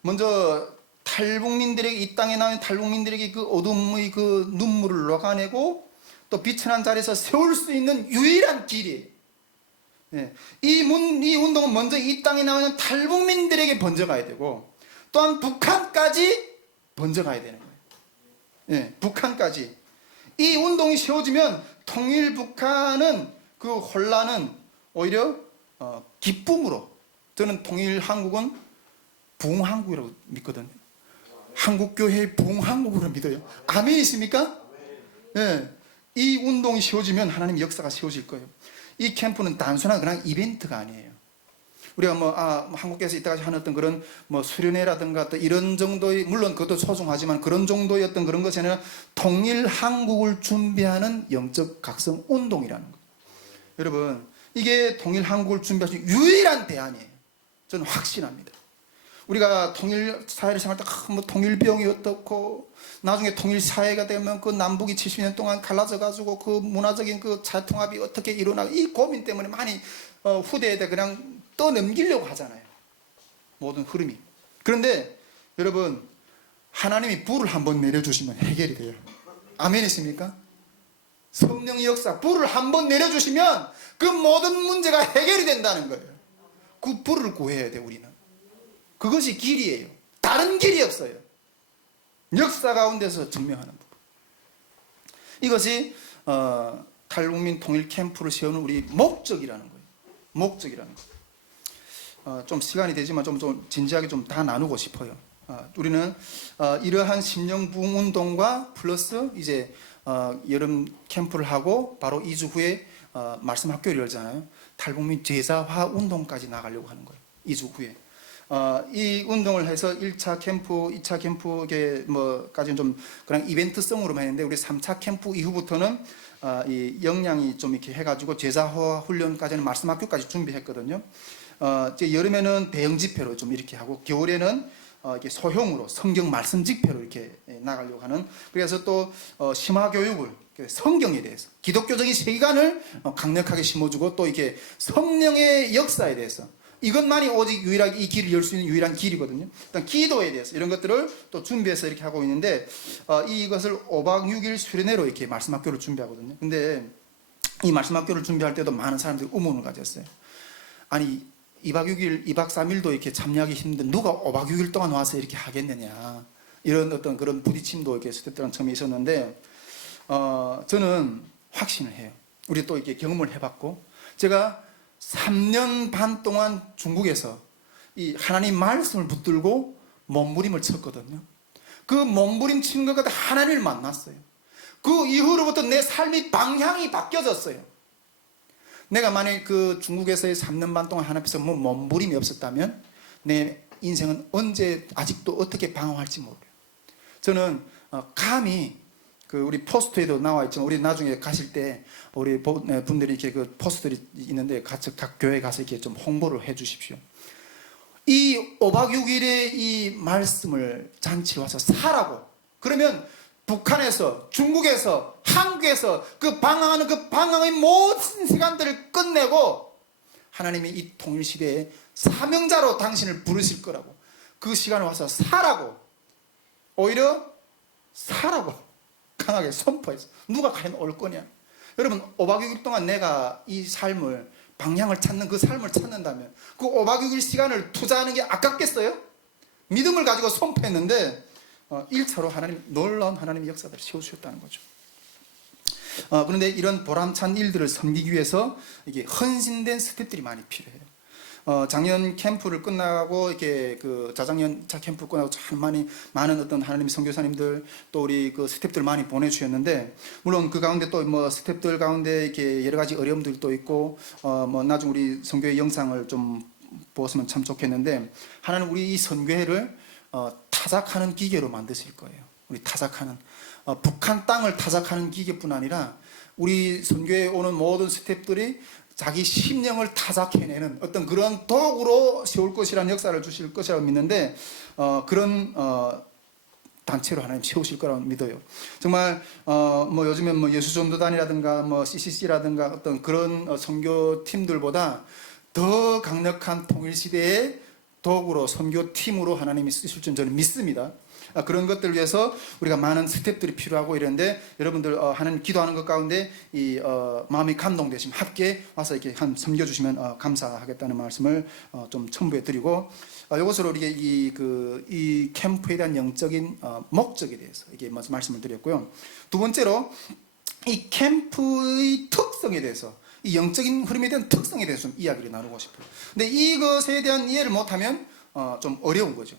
먼저 탈북민들에게, 이 땅에 나온 탈북민들에게 그 어둠의 그 눈물을 녹아내고 또 빛의 난 자리에서 세울 수 있는 유일한 길이에요. 예. 이 운동은 먼저 이 땅에 나오는 탈북민들에게 번져가야 되고 또한 북한까지 번져가야 되는 거예요. 예. 북한까지. 이 운동이 세워지면 통일 북한은 그 혼란은 오히려 기쁨으로, 저는 통일 한국은 부흥한국이라고 믿거든요. 한국교회의 부흥한국으로 믿어요. 아멘이십니까? 예. 이 운동이 세워지면 하나님의 역사가 세워질 거예요. 이 캠프는 단순한 그냥 이벤트가 아니에요. 우리가 한국에서 이때까지 하는 어떤 그런 수련회라든가 또 이런 정도의, 물론 그것도 소중하지만 그런 정도의 어떤 그런 것이 아니라 통일 한국을 준비하는 영적 각성 운동이라는 거예요. 여러분, 이게 통일 한국을 준비할 수 있는 유일한 대안이에요. 저는 확신합니다. 우리가 통일 사회를 생각할 때 통일병이 어떻고 나중에 통일 사회가 되면 그 남북이 70년 동안 갈라져 가지고 그 문화적인 그 자통합이 어떻게 일어나고, 이 고민 때문에 많이 후대에다 그냥 떠넘기려고 하잖아요. 모든 흐름이. 그런데 여러분, 하나님이 불을 한번 내려주시면 해결이 돼요. 아멘이십니까? 성령의 역사, 불을 한번 내려주시면 그 모든 문제가 해결이 된다는 거예요. 그 불을 구해야 돼. 우리는 그것이 길이에요. 다른 길이 없어요. 역사 가운데서 증명하는 부분. 이것이 탈북민 통일 캠프를 세우는 우리 목적이라는 거예요. 목적이라는 거예요. 좀 시간이 되지만 좀 진지하게 좀 다 나누고 싶어요. 우리는 이러한 심령 부흥 운동과 플러스 이제 여름 캠프를 하고 바로 2주 후에 말씀 학교를 열잖아요. 탈북민 제자화 운동까지 나가려고 하는 거예요. 2주 후에. 이 운동을 해서 1차 캠프, 2차 캠프까지는 좀 그냥 이벤트성으로만 했는데, 우리 3차 캠프 이후부터는 이 역량이 좀 이렇게 해가지고 제자화 훈련까지는 말씀 학교까지 준비했거든요. 이제 여름에는 대형 집회로 좀 이렇게 하고, 겨울에는 이렇게 소형으로 성경 말씀 집회로 이렇게 나가려고 하는, 그래서 또 심화 교육을 성경에 대해서 기독교적인 세계관을 강력하게 심어주고, 또 이렇게 성령의 역사에 대해서, 이것만이 오직 유일하게 이 길을 열 수 있는 유일한 길이거든요. 일단 기도에 대해서 이런 것들을 또 준비해서 이렇게 하고 있는데, 이것을 5박 6일 수련회로 이렇게 말씀학교를 준비하거든요. 근데 이 말씀학교를 준비할 때도 많은 사람들이 의문을 가졌어요. 아니 2박 6일, 2박 3일도 이렇게 참여하기 힘든데 누가 5박 6일 동안 와서 이렇게 하겠느냐, 이런 어떤 그런 부딪힘도 이렇게 스태프들랑 처음에 있었는데, 저는 확신을 해요. 우리 또 이렇게 경험을 해봤고, 제가 3년 반 동안 중국에서 이 하나님 말씀을 붙들고 몸부림을 쳤거든요. 그 몸부림 친 것 같아 하나님을 만났어요. 그 이후로부터 내 삶의 방향이 바뀌어졌어요. 내가 만약 그 중국에서의 3년 반 동안 하나님 앞에서 몸부림이 없었다면 내 인생은 언제, 아직도 어떻게 방황할지 모르요. 저는 감히 우리 포스트에도 나와 있지만, 우리 나중에 가실 때 우리 분들이 이렇게 그 포스트들이 있는데 같이 각 교회 가서 이렇게 좀 홍보를 해 주십시오. 이 5박 6일의 이 말씀을 잔치 와서 사라고, 그러면 북한에서, 중국에서, 한국에서 그 방황하는 그 방황의 모든 시간들을 끝내고 하나님이 이 통일시대에 사명자로 당신을 부르실 거라고, 그 시간에 와서 사라고, 오히려 사라고 강하게 선포했어. 누가 과연 올 거냐. 여러분, 5박 6일 동안 내가 이 삶을, 방향을 찾는 그 삶을 찾는다면 그 5박 6일 시간을 투자하는 게 아깝겠어요? 믿음을 가지고 선포했는데 1차로 하나님, 놀라운 하나님의 역사들을 세워주셨다는 거죠. 그런데 이런 보람찬 일들을 섬기기 위해서 이게 헌신된 스태프들이 많이 필요해요. 작년 캠프를 끝나고 이렇게 그 자작년 차 캠프 끝나고 참 많은 어떤 하나님의 선교사님들 또 우리 그 스태프들 많이 보내주셨는데, 물론 그 가운데 또 뭐 스태프들 가운데 이렇게 여러 가지 어려움들도 있고 뭐 나중 우리 선교회 영상을 좀 보았으면 참 좋겠는데, 하나님 우리 이 선교회를 타작하는 기계로 만드실 거예요. 우리 타작하는 북한 땅을 타작하는 기계뿐 아니라 우리 선교회에 오는 모든 스태프들이 자기 심령을 타작해내는 어떤 그런 도구로 세울 것이라는 역사를 주실 것이라고 믿는데, 그런 단체로 하나님 세우실 거라고 믿어요. 정말 뭐 요즘엔 뭐 예수전도단이라든가 뭐 CCC라든가 어떤 그런 선교팀들보다 더 강력한 통일시대의 도구로, 선교팀으로 하나님이 쓰실 줄 저는 믿습니다. 그런 것들을 위해서 우리가 많은 스텝들이 필요하고 이런데, 여러분들 하나님 기도하는 것 가운데 이 마음이 감동되시면 함께 와서 이렇게 섬겨주시면 감사하겠다는 말씀을 좀 첨부해 드리고, 이것으로 우리가 이 캠프에 대한 영적인 목적에 대해서 이게 말씀을 드렸고요. 두 번째로 이 캠프의 특성에 대해서, 이 영적인 흐름에 대한 특성에 대해서 좀 이야기를 나누고 싶어요. 근데 이것에 대한 이해를 못하면 좀 어려운 거죠.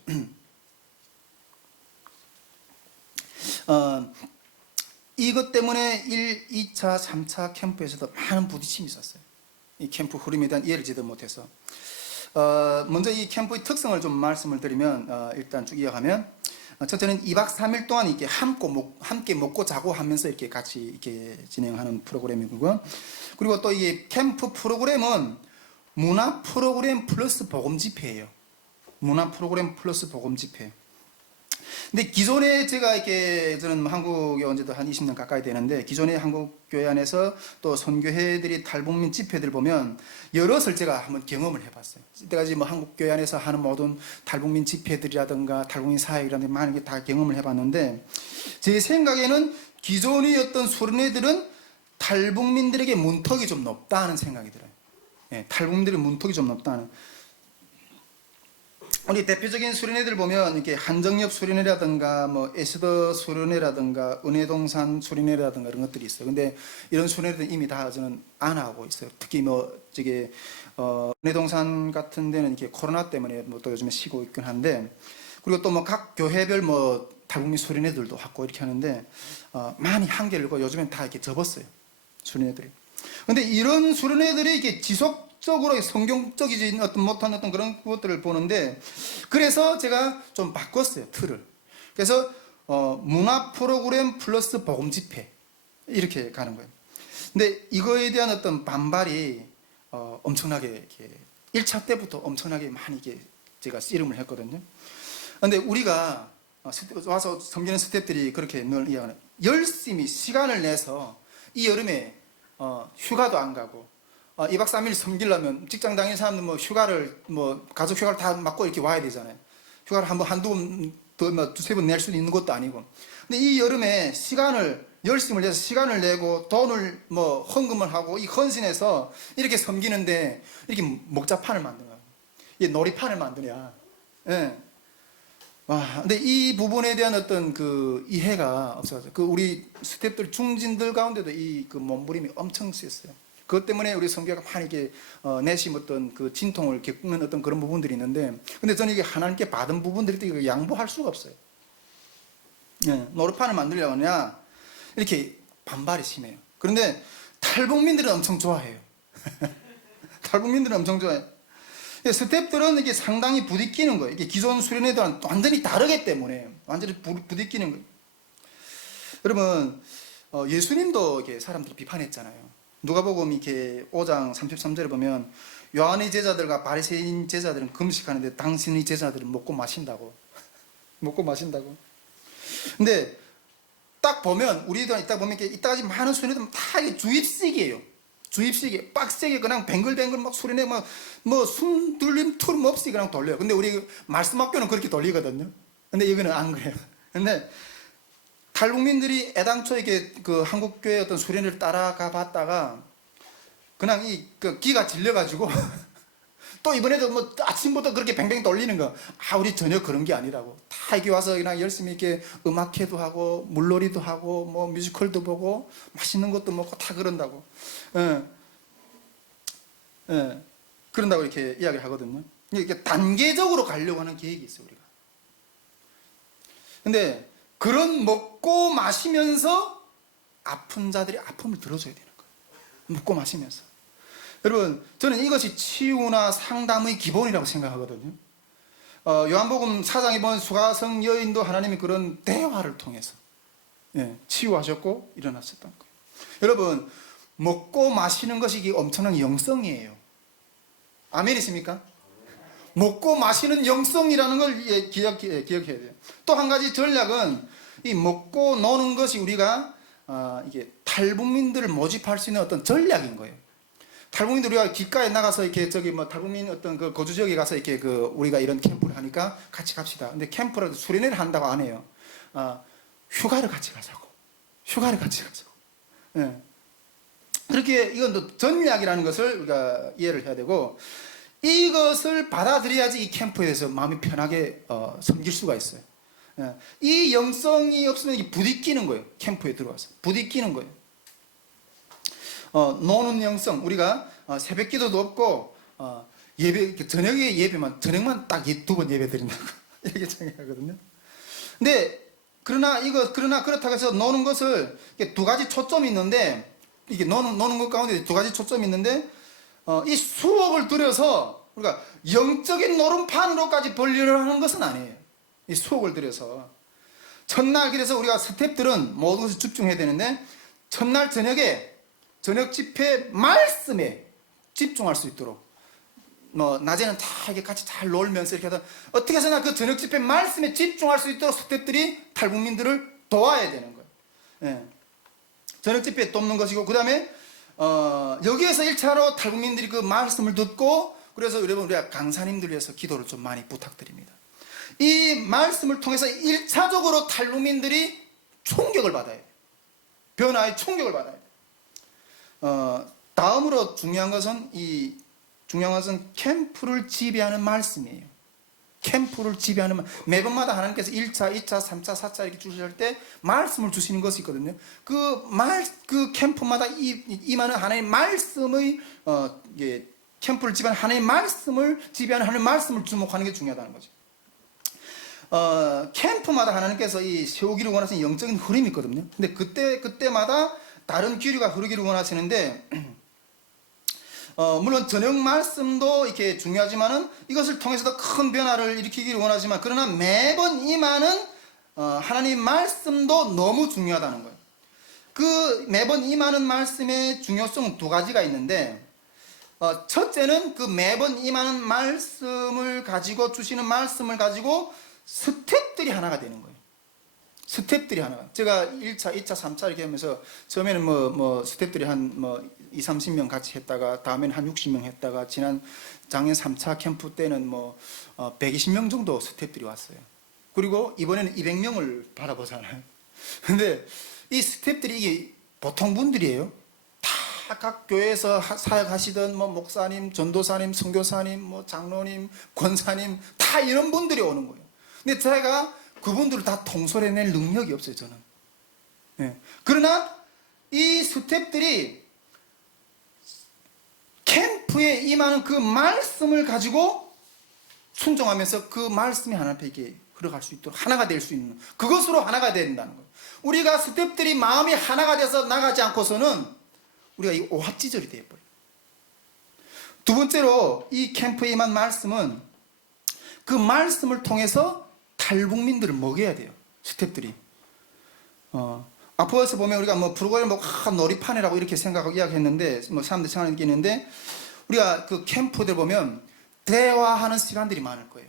이것 때문에 1, 2차, 3차 캠프에서도 많은 부딪힘이 있었어요. 이 캠프 흐름에 대한 이해를 제대로 못해서. 먼저 이 캠프의 특성을 좀 말씀을 드리면, 일단 쭉 이어가면, 첫째는 2박 3일 동안 이렇게 함께 먹고 자고 하면서 이렇게 같이 이렇게 진행하는 프로그램이고요. 그리고 또 이게 캠프 프로그램은 문화 프로그램 플러스 복음 집회예요. 문화 프로그램 플러스 복음 집회. 근데 기존에 제가 이렇게, 저는 한국에 온 지도 한 20년 가까이 되는데, 기존에 한국 교회 안에서 또 선교회들이 탈북민 집회들 보면 여럿을 제가 한번 경험을 해봤어요. 이때까지 뭐 한국 교회 안에서 하는 모든 탈북민 집회들이라든가 탈북민 사역이라든가 많은 게 다 경험을 해봤는데, 제 생각에는 기존의 어떤 수련회들은 탈북민들에게 문턱이 좀 높다는 생각이 들어요. 예, 탈북민들의 문턱이 좀 높다는. 우리 대표적인 수련회들 보면 이렇게 한정엽 수련회라든가 뭐 에스더 수련회라든가 은혜동산 수련회라든가 이런 것들이 있어요. 근데 이런 수련회들 이미 다 저는 안 하고 있어요. 특히 뭐 저기 은혜동산 같은 데는 이렇게 코로나 때문에 뭐 또 요즘에 쉬고 있긴 한데, 그리고 또 뭐 각 교회별 뭐 탈북민 수련회들도 하고 이렇게 하는데 많이 한계를 고 요즘엔 다 이렇게 접었어요, 수련회들이. 근데 이런 수련회들이 이게 지속적으로 성경적이지 못한 어떤 그런 것들을 보는데, 그래서 제가 좀 바꿨어요, 틀을. 그래서 문화 프로그램 플러스 복음 집회 이렇게 가는 거예요. 근데 이거에 대한 어떤 반발이 엄청나게 이렇게 1차 때부터 엄청나게 많이 이렇게 제가 씨름을 했거든요. 근데 우리가 와서 섬기는 스태프들이 그렇게 늘 이야기하는, 열심히 시간을 내서 이 여름에 휴가도 안 가고 2박 3일 섬기려면 직장 다니는 사람들 뭐 휴가를 뭐 가족 휴가를 다 맞고 이렇게 와야 되잖아요. 휴가를 한두 번 더 두세 번 낼 수 있는 것도 아니고. 근데 이 여름에 열심을 내서 시간을 내고 돈을 뭐 헌금을 하고 이 헌신해서 이렇게 섬기는데 이렇게 목자판을 만드냐, 이게 놀이판을 만드냐. 예. 와, 근데 이 부분에 대한 어떤 그 이해가 없어서 그 우리 스태프들 중진들 가운데도 이 그 몸부림이 엄청 셌어요. 그것 때문에 우리 선교가 많이 이게 내심 어떤 그 진통을 겪는 어떤 그런 부분들이 있는데, 근데 저는 이게 하나님께 받은 부분들이 또 이거 양보할 수가 없어요. 예, 노릇판을 만들려고 하냐 이렇게 반발이 심해요. 그런데 탈북민들은 엄청 좋아해요. 탈북민들은 엄청 좋아해요. 스태프들은 이게 상당히 부딪히는 거예요. 이게 기존 수련회들은 완전히 다르기 때문에 완전히 부딪히는 거예요. 여러분, 예수님도 이렇게 사람들이 비판했잖아요. 누가복음 이렇게 5장 33절에 보면 요한의 제자들과 바리새인 제자들은 금식하는데 당신의 제자들은 먹고 마신다고. 먹고 마신다고. 근데 딱 보면 우리도 이따 보면 이렇게 이따까지 많은 수련회들 다 이게 주입식이에요. 주입식이 빡세게 그냥 뱅글뱅글 막 수련회 뭐숨 들림 틈 없이 그냥 돌려요. 근데 우리 말씀학교는 그렇게 돌리거든요. 근데 여기는 안 그래요. 근데 탈북민들이 애당초 이게 그 한국교회 어떤 수련회를 따라가 봤다가 그냥 그 기가 질려가지고 또 이번에도 뭐 아침부터 그렇게 뱅뱅 돌리는 거. 우리 전혀 그런 게 아니라고. 다 여기 와서 그냥 열심히 이렇게 음악회도 하고 물놀이도 하고 뭐 뮤지컬도 보고 맛있는 것도 먹고 다 그런다고. 예. 예. 그런다고 이렇게 이야기를 하거든요. 이렇게 단계적으로 가려고 하는 계획이 있어요, 우리가. 근데 그런 먹고 마시면서 아픈 자들이 아픔을 들어줘야 되는 거예요. 먹고 마시면서. 여러분, 저는 이것이 치유나 상담의 기본이라고 생각하거든요. 요한복음 4장에 보면 수가성 여인도 하나님이 그런 대화를 통해서 치유하셨고 일어났었던 거예요. 여러분, 먹고 마시는 것이 이게 엄청난 영성이에요. 아멘이십니까? 먹고 마시는 영성이라는 걸 기억해야 돼요. 또 한 가지 전략은 이 먹고 노는 것이 우리가 이게 탈북민들을 모집할 수 있는 어떤 전략인 거예요. 탈북민들 우리가 길가에 나가서 이렇게 저기 뭐 탈북민 어떤 그 거주 지역에 가서 이렇게 그 우리가 이런 캠프를 하니까 같이 갑시다. 근데 캠프라도 수련회를 한다고 안 해요. 휴가를 같이 가자고. 휴가를 같이 가자고. 예. 그렇게 이건 또 전략이라는 것을 우리가 이해를 해야 되고 이것을 받아들여야지 이 캠프에 대해서 마음이 편하게 섬길 수가 있어요. 예. 이 영성이 없으면 부딪히는 거예요. 캠프에 들어와서 부딪히는 거예요. 노는 영성, 우리가 새벽 기도도 없고 예배 저녁에 예배만 저녁만 딱 2번 예배 드린다고 이렇게 생각하거든요. 근데 그러나 그렇다고 해서 노는 것을 두 가지 초점이 있는데 이게 노는 것 가운데 두 가지 초점이 있는데 이 수억을 들여서 우리가 영적인 노름판으로까지 벌리려 하는 것은 아니에요. 이 수억을 들여서 첫날 그래서 우리가 스텝들은 모든 것을 집중해야 되는데 첫날 저녁에 저녁 집회 말씀에 집중할 수 있도록 낮에는 다 이렇게 같이 잘 놀면서 이렇게 하다 어떻게 해서나 그 저녁 집회 말씀에 집중할 수 있도록 스태프들이 탈북민들을 도와야 되는 거예요. 예. 저녁 집회에 돕는 것이고 그 다음에 여기에서 1차로 탈북민들이 그 말씀을 듣고 그래서 여러분 우리가 강사님들 위해서 기도를 좀 많이 부탁드립니다. 이 말씀을 통해서 1차적으로 탈북민들이 충격을 받아야 돼요. 변화의 충격을 받아야 돼요. 다음으로 중요한 것은 캠프를 지배하는 말씀이에요. 캠프를 지배하는 매번마다 하나님께서 1차, 2차, 3차, 4차 이렇게 주실 때 말씀을 주시는 것이 있거든요. 그 캠프마다 임하는 하나님의 말씀의 캠프를 지배하는 하나님의 말씀을 지배하는 하나님의 말씀을 주목하는 게 중요하다는 거죠. 캠프마다 하나님께서 이 세우기를 원하시는 영적인 흐름이 있거든요. 근데 그때마다 다른 기류가 흐르기를 원하시는데 물론 저녁 말씀도 이렇게 중요하지만은 이것을 통해서도 큰 변화를 일으키기를 원하지만 그러나 매번 임하는 하나님 말씀도 너무 중요하다는 거예요. 그 매번 임하는 말씀의 중요성은 두 가지가 있는데 첫째는 그 매번 임하는 말씀을 가지고 주시는 말씀을 가지고 스텝들이 하나가 되는 거예요. 스텝들이 하나가. 제가 1차, 2차, 3차 이렇게 하면서 처음에는 스텝들이 한 2, 30명 같이 했다가 다음에는 한 60명 했다가 작년 3차 캠프 때는 120명 정도 스텝들이 왔어요. 그리고 이번에는 200명을 바라보잖아요. 근데 이 스텝들이 이게 보통 분들이에요. 다 각 교회에서 사역하시던 목사님, 전도사님, 선교사님, 장로님, 권사님 다 이런 분들이 오는 거예요. 근데 제가 그분들을 다 통솔해낼 능력이 없어요, 저는. 예. 그러나 이 스텝들이 캠프에 임하는 그 말씀을 가지고 순종하면서 그 말씀이 하나님 앞에 이렇게 흘러갈 수 있도록 하나가 될 수 있는 그것으로 하나가 된다는 거예요. 우리가 스텝들이 마음이 하나가 돼서 나가지 않고서는 우리가 이 오합지졸이 되어버려요. 두 번째로 이 캠프에 임한 말씀은 그 말씀을 통해서 탈북민들을 먹여야 돼요. 스텝들이. 앞으로서 보면 우리가 프로그램 놀이판이라고 이렇게 생각하고 이야기했는데 사람들이 생각하는 게 있는데 우리가 그 캠프들 보면 대화하는 시간들이 많을 거예요.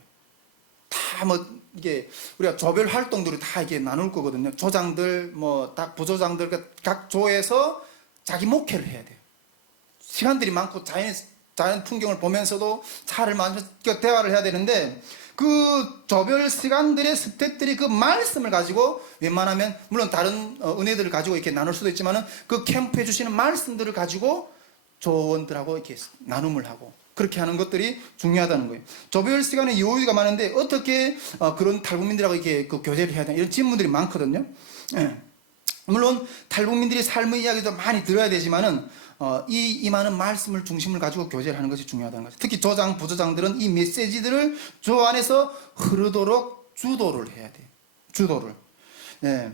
다 다 뭐 이게 우리가 조별 활동들을 다 이게 나눌 거거든요. 조장들 뭐 딱 부조장들 각 조에서 자기 목회를 해야 돼요. 시간들이 많고 자연 풍경을 보면서도 차를 마시면서 대화를 해야 되는데 그 조별 시간들의 스태프들이 그 말씀을 가지고 웬만하면 물론 다른 은혜들을 가지고 이렇게 나눌 수도 있지만은 그 캠프에 주시는 말씀들을 가지고 조원들하고 이렇게 나눔을 하고 그렇게 하는 것들이 중요하다는 거예요. 조별 시간에 요일가 많은데 어떻게 그런 탈북민들하고 이렇게 그 교제를 해야 되나 이런 질문들이 많거든요. 예. 물론 탈북민들이 삶의 이야기도 많이 들어야 되지만은 이 많은 말씀을 중심을 가지고 교제를 하는 것이 중요하다는 거죠. 특히 조장, 부조장들은 이 메시지들을 조 안에서 흐르도록 주도를 해야 돼요. 주도를. 예.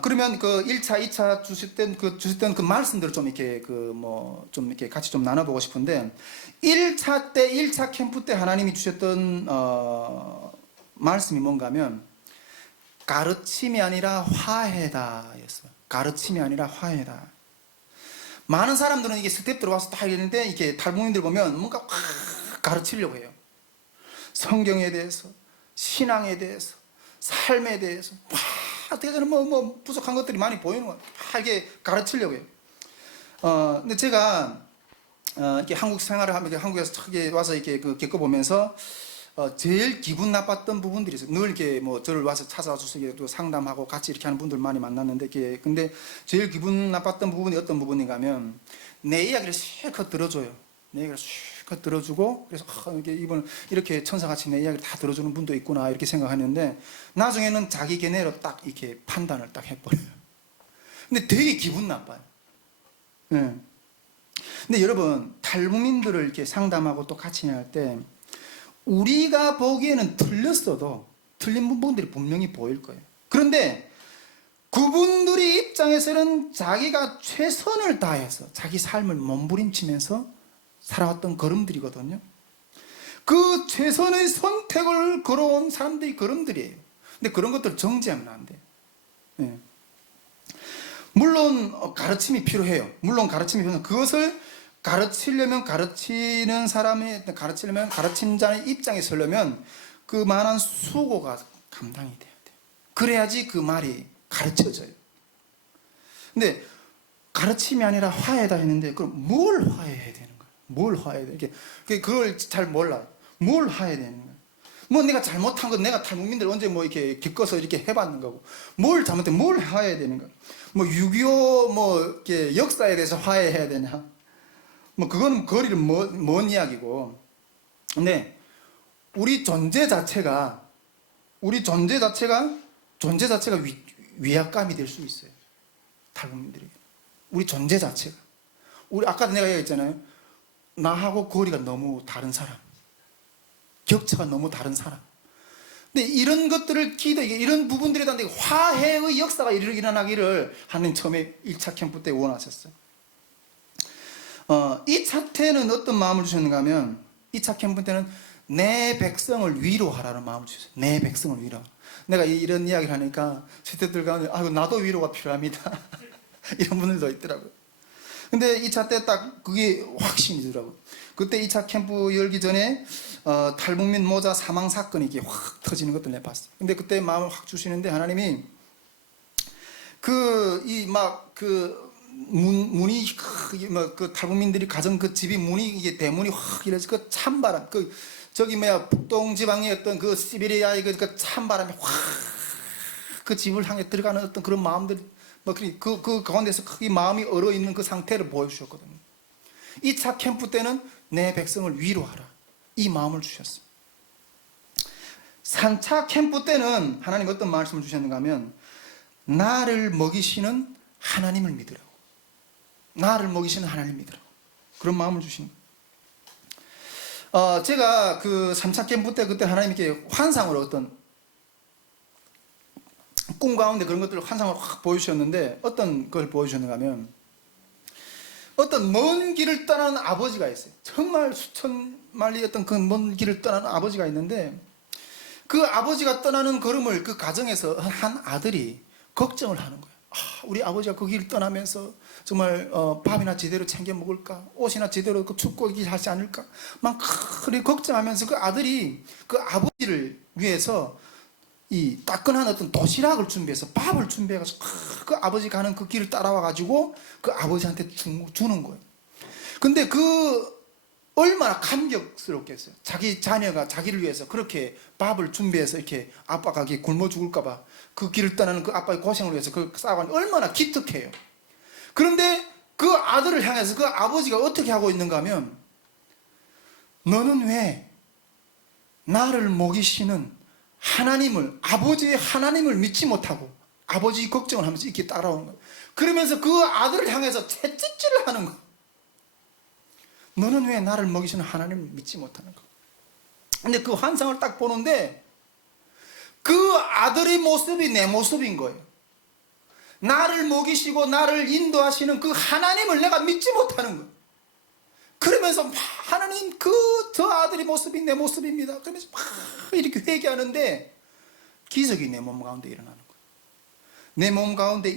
그러면 그 1차, 2차 주셨던 그 말씀들을 좀 이렇게 좀 이렇게 같이 좀 나눠보고 싶은데 1차 때, 1차 캠프 때 하나님이 주셨던 말씀이 뭔가 하면 가르침이 아니라 화해다 였어요. 가르침이 아니라 화해다. 많은 사람들은 이게 스텝 들어와서 다 이러는데 이렇게 탈북민들 보면 뭔가 확 가르치려고 해요. 성경에 대해서, 신앙에 대해서, 삶에 대해서 어떻게 저는 뭐 부족한 것들이 많이 보이는 거예요. 다 이게 가르치려고 해요. 근데 제가 이렇게 한국 생활을 하면서 한국에서 처음에 와서 이렇게 겪어보면서 제일 기분 나빴던 부분들이 있어요. 늘 이렇게 뭐 저를 와서 찾아와 주시게 또 상담하고 같이 이렇게 하는 분들 많이 만났는데 근데 제일 기분 나빴던 부분이 어떤 부분인가 하면 내 이야기를 실컷 들어줘요. 내 이야기를 실컷 들어주고 그래서 이분 이렇게 천사같이 내 이야기를 다 들어주는 분도 있구나 이렇게 생각하는데 나중에는 자기 견해로 딱 이렇게 판단을 딱 해버려요. 근데 되게 기분 나빠요. 네. 근데 여러분 탈북민들을 이렇게 상담하고 또 같이 할 때 우리가 보기에는 틀렸어도 틀린 부분들이 분명히 보일 거예요. 그런데 그분들의 입장에서는 자기가 최선을 다해서 자기 삶을 몸부림치면서 살아왔던 걸음들이거든요. 그 최선의 선택을 걸어온 사람들이 걸음들이에요. 근데 그런 것들을 정지하면 안 돼요. 네. 물론 가르침이 필요해요. 물론 가르침이 필요해요. 그것을 가르치려면 가르침자의 입장에 서려면 그 많은 수고가 감당이 돼야 돼요. 그래야지 그 말이 가르쳐져요. 근데 가르침이 아니라 화해다 했는데 그럼 뭘 화해해야 되는 거예요? 뭘 화해해야 돼? 그걸 잘 몰라요. 뭘 화해해야 되는 거예요? 뭐 내가 잘못한 건 내가 탈북민들 언제 뭐 이렇게 겪어서 이렇게 해봤는 거고 뭘 잘못해 뭘 화해해야 되는 거야? 뭐 6.25 뭐 이렇게 역사에 대해서 화해해야 되냐? 뭐 그건 거리를 먼 이야기고. 근데 우리 존재 자체가 위압감이 될 수 있어요. 탈북민들에게. 우리 존재 자체가. 우리 아까도 내가 얘기했잖아요. 나하고 거리가 너무 다른 사람. 격차가 너무 다른 사람. 근데 이런 것들을 이런 부분들에 대한 화해의 역사가 일어나기를 하나님 처음에 1차 캠프 때 원하셨어요. 2차 때는 어떤 마음을 주셨는가 하면 2차 캠프 때는 내 백성을 위로하라는 마음을 주셨어요. 내 백성을 위로. 내가 이런 이야기를 하니까 시대들 가운데 나도 위로가 필요합니다. 이런 분들도 있더라고요. 근데 2차 때 딱 그게 확신이 들더라고요. 그때 2차 캠프 열기 전에 탈북민 모자 사망 사건이 이게 확 터지는 것들 내가 봤어요. 근데 그때 마음을 확 주시는데 하나님이 문이 그 탈북민들이 가정 그 집이 문이 이게 대문이 확 이래서 그 찬바람 북동 지방의 어떤 그 시베리아의 그 찬바람이 확 그 집을 향해 들어가는 어떤 그런 마음들이 그 가운데서 크게 마음이 얼어 있는 그 상태를 보여주셨거든요. 2차 캠프 때는 내 백성을 위로하라 이 마음을 주셨어요. 3차 캠프 때는 하나님 어떤 말씀을 주셨는가 하면 나를 먹이시는 하나님을 믿으라고. 나를 먹이시는 하나님을 믿으라고. 그런 마음을 주신 거예요. 제가 그 3차 캠프 때 그때 하나님께 환상으로 어떤 꿈 가운데 그런 것들을 환상으로 확 보여주셨는데 어떤 걸 보여주셨는가 하면 어떤 먼 길을 떠나는 아버지가 있어요. 정말 수천 마리 어떤 그 먼 길을 떠나는 아버지가 있는데 그 아버지가 떠나는 걸음을 그 가정에서 한 아들이 걱정을 하는 거예요. 우리 아버지가 그 길을 떠나면서 정말 밥이나 제대로 챙겨 먹을까? 옷이나 제대로 춥고 하지 않을까? 막 그리 걱정하면서 그 아들이 그 아버지 를 위해서 이 따끈한 어떤 도시락을 준비해서 밥을 준비해서 그 아버지 가는 그 길을 따라와 가지고 그 아버지한테 주는 거예요. 근데 그 얼마나 감격스럽겠어요. 자기 자녀가 자기를 위해서 그렇게 밥을 준비해서 이렇게 아빠가 굶어 죽을까봐 그 길을 떠나는 그 아빠의 고생을 위해서 그 싸가는 얼마나 기특해요. 그런데 그 아들을 향해서 그 아버지가 어떻게 하고 있는가 하면, 너는 왜 나를 먹이시는 하나님을, 아버지의 하나님을 믿지 못하고 아버지 걱정을 하면서 이렇게 따라오는 거예요. 그러면서 그 아들을 향해서 채찍질을 하는 거예요. 너는 왜 나를 먹이시는 하나님을 믿지 못하는 거. 근데 그 환상을 딱 보는데 그 아들의 모습이 내 모습인 거예요. 나를 먹이시고 나를 인도하시는 그 하나님을 내가 믿지 못하는 거예요. 그러면서 막 하나님, 저 아들의 모습이 내 모습입니다. 그러면서 막 이렇게 회개하는데 기적이 내 몸 가운데 일어나는 거예요. 내 몸 가운데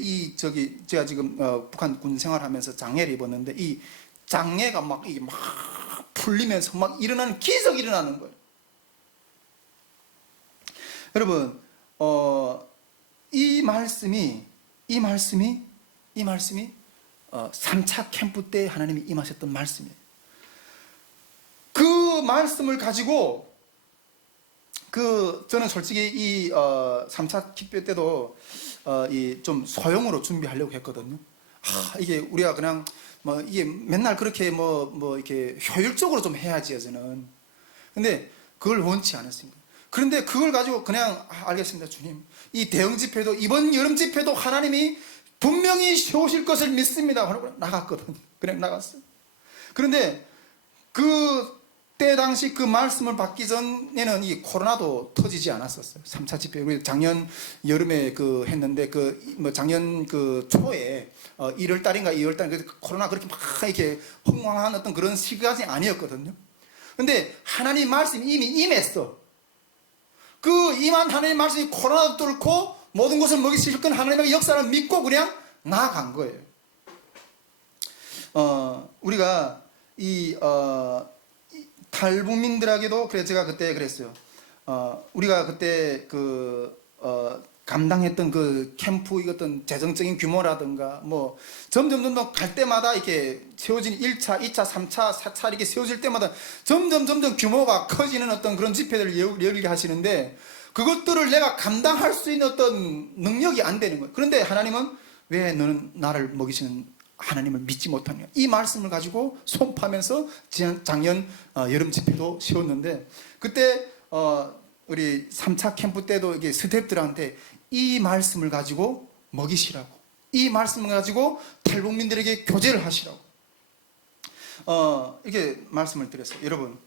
제가 지금 북한 군 생활하면서 장애를 입었는데 이 장애가 막 이게 막 풀리면서 막 일어나는 기적이 일어나는 거예요. 여러분, 이 말씀이 3차 캠프 때 하나님이 임하셨던 말씀이에요. 그 말씀을 가지고 저는 솔직히 이 3차 캠프 때도 좀 소형으로 준비하려고 했거든요. 이게 우리가 그냥 이게 맨날 그렇게 이렇게 효율적으로 좀 해야지요, 저는. 근데 그걸 원치 않았습니다. 그런데 그걸 가지고 그냥 알겠습니다, 주님. 이 대형 집회도, 이번 여름 집회도 하나님이 분명히 세우실 것을 믿습니다 하고 나갔거든요. 그냥 나갔어요. 그런데 그때 당시 그 말씀을 받기 전에는 이 코로나도 터지지 않았었어요. 3차 집회. 우리 작년 여름에 했는데 작년 초에 1월 달인가 2월 달에 코로나 그렇게 막 이렇게 흥황한 어떤 그런 시간이 아니었거든요. 근데 하나님 말씀이 이미 임했어. 그 임한 하나님 말씀이 코로나도 뚫고 모든 것을 먹이실 건 하나님의 역사를 믿고 그냥 나아간 거예요. 우리가 탈북민들에게도, 그래 제가 그때 그랬어요. 우리가 그때 감당했던 그 캠프 어떤 재정적인 규모라든가 점점 갈 때마다 이렇게 세워진 1차, 2차, 3차, 4차 이렇게 세워질 때마다 점점 규모가 커지는 어떤 그런 집회들을 열리게 하시는데, 그것들을 내가 감당할 수 있는 어떤 능력이 안 되는 거예요. 그런데 하나님은 왜 너는 나를 먹이시는 하나님을 믿지 못하냐, 이 말씀을 가지고 선포하면서 작년 여름 집회도 세웠는데, 그때 우리 3차 캠프 때도 이게 스태프들한테 이 말씀을 가지고 먹이시라고, 이 말씀을 가지고 탈북민들에게 교제를 하시라고 이렇게 말씀을 드렸어요. 여러분,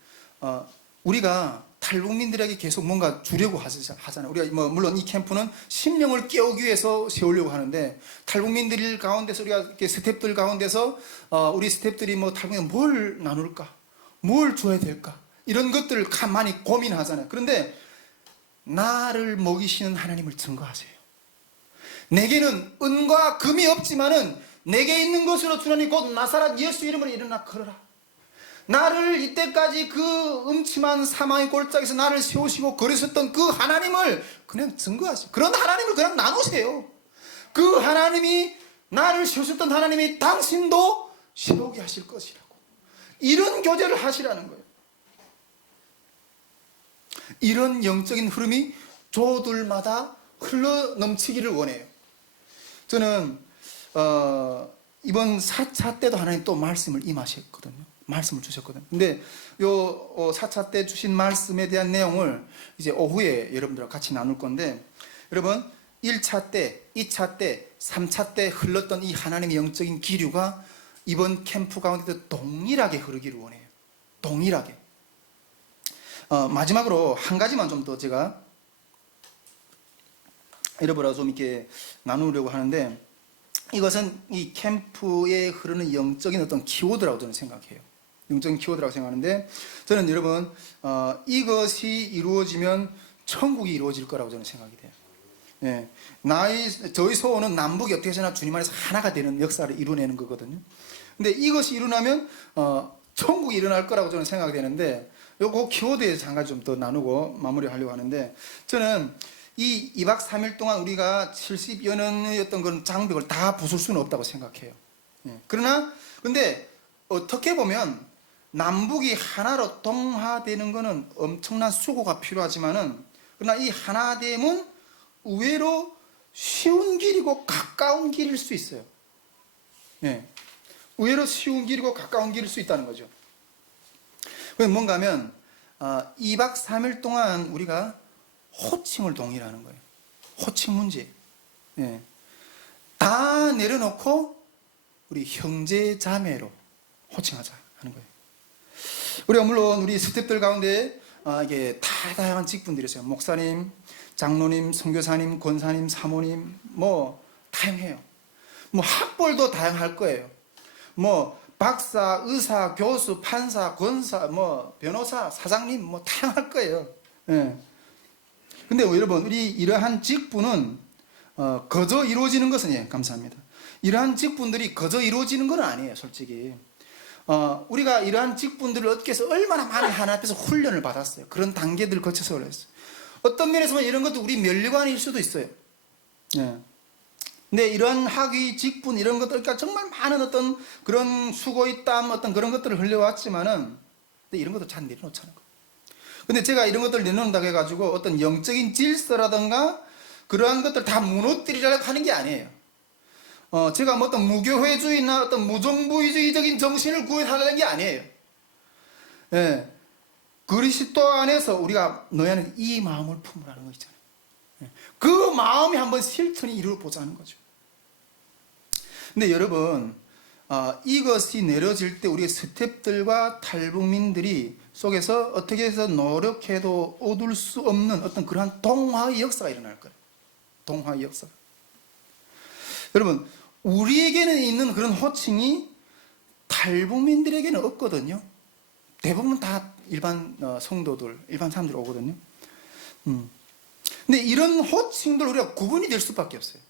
우리가 탈북민들에게 계속 뭔가 주려고 하잖아요. 우리가 물론 이 캠프는 심령을 깨우기 위해서 세우려고 하는데, 탈북민들 가운데서 우리가 스태프들 가운데서 우리 스태프들이 탈북민 뭘 나눌까, 뭘 줘야 될까, 이런 것들을 가만히 고민하잖아요. 그런데 나를 먹이시는 하나님을 증거하세요. 내게는 은과 금이 없지만은 내게 있는 것으로 주나니 곧 나사렛 예수 이름으로 일어나 걸어라. 나를 이때까지 그 음침한 사망의 골짜기에서 나를 세우시고 걸으셨던 그 하나님을 그냥 증거하세요. 그런 하나님을 그냥 나누세요. 그 하나님이, 나를 세우셨던 하나님이 당신도 세우게 하실 것이라고, 이런 교제를 하시라는 거예요. 이런 영적인 흐름이 조들마다 흘러 넘치기를 원해요. 저는 이번 4차 때도 하나님 또 말씀을 임하셨거든요. 말씀을 주셨거든요. 근데 요 4차 때 주신 말씀에 대한 내용을 이제 오후에 여러분들과 같이 나눌 건데, 여러분 1차 때, 2차 때, 3차 때 흘렀던 이 하나님의 영적인 기류가 이번 캠프 가운데도 동일하게 흐르기를 원해요. 동일하게. 마지막으로 한 가지만 좀 더 제가 여러분하고 좀 이렇게 나누려고 하는데, 이것은 이 캠프에 흐르는 영적인 어떤 키워드라고 저는 생각해요. 영적인 키워드라고 생각하는데, 저는 여러분 이것이 이루어지면 천국이 이루어질 거라고 저는 생각이 돼요. 예, 저희 소원은 남북이 어떻게 해서나 주님 안에서 하나가 되는 역사를 이루어내는 거거든요. 근데 이것이 일어나면 천국이 일어날 거라고 저는 생각이 되는데, 요거 키워드에 대해서 한 가지 좀 더 나누고 마무리하려고 하는데, 저는 이 2박 3일 동안 우리가 70여 년의 어떤 그런 장벽을 다 부술 수는 없다고 생각해요. 예. 그러나 근데 어떻게 보면 남북이 하나로 동화되는 것은 엄청난 수고가 필요하지만은, 그러나 이 하나됨은 의외로 쉬운 길이고 가까운 길일 수 있어요. 예. 의외로 쉬운 길이고 가까운 길일 수 있다는 거죠. 그게 뭔가 하면 2박 3일 동안 우리가 호칭을 동일하는 거예요. 호칭 문제. 예. 다 내려놓고 우리 형제 자매로 호칭하자 하는 거예요. 우리가 물론 우리 스태프들 가운데 이게 다 다양한 직분들이 있어요. 목사님, 장로님, 선교사님, 권사님, 사모님, 뭐 다양해요. 뭐 학벌도 다양할 거예요. 뭐 박사, 의사, 교수, 판사, 권사, 뭐 변호사, 사장님, 뭐 다양할 거예요. 예. 근데 여러분, 우리 이러한 직분은 거저 이루어지는 것은, 예, 감사합니다. 이러한 직분들이 거저 이루어지는 건 아니에요, 솔직히. 우리가 이러한 직분들을 얻기 위해서 얼마나 많은 하나님 앞에서 훈련을 받았어요. 그런 단계들을 거쳐서 그랬어요. 어떤 면에서 보면 이런 것도 우리 면류관일 수도 있어요. 예. 근데 이런 학위, 직분, 이런 것들, 그러니까 정말 많은 어떤 그런 수고의 땀, 어떤 그런 것들을 흘려왔지만은, 근데 이런 것도 잘 내려놓잖아요. 근데 제가 이런 것들을 내놓는다고 해가지고 어떤 영적인 질서라든가 그러한 것들 다 무너뜨리려고 하는 게 아니에요. 제가 뭐 어떤 무교회주의나 어떤 무정부주의적인 정신을 구현하려는 게 아니에요. 예. 그리스도 안에서 우리가 너희 안에 이 마음을 품으라는 거 있잖아요. 예. 그 마음이 한번 실천이 이루어보자는 거죠. 근데 여러분, 이것이 내려질 때 우리 스태프들과 탈북민들이 속에서 어떻게 해서 노력해도 얻을 수 없는 어떤 그러한 동화의 역사가 일어날 거예요. 동화의 역사가. 여러분, 우리에게는 있는 그런 호칭이 탈북민들에게는 없거든요. 대부분 다 일반 성도들, 일반 사람들 오거든요. 근데 이런 호칭들 우리가 구분이 될 수밖에 없어요.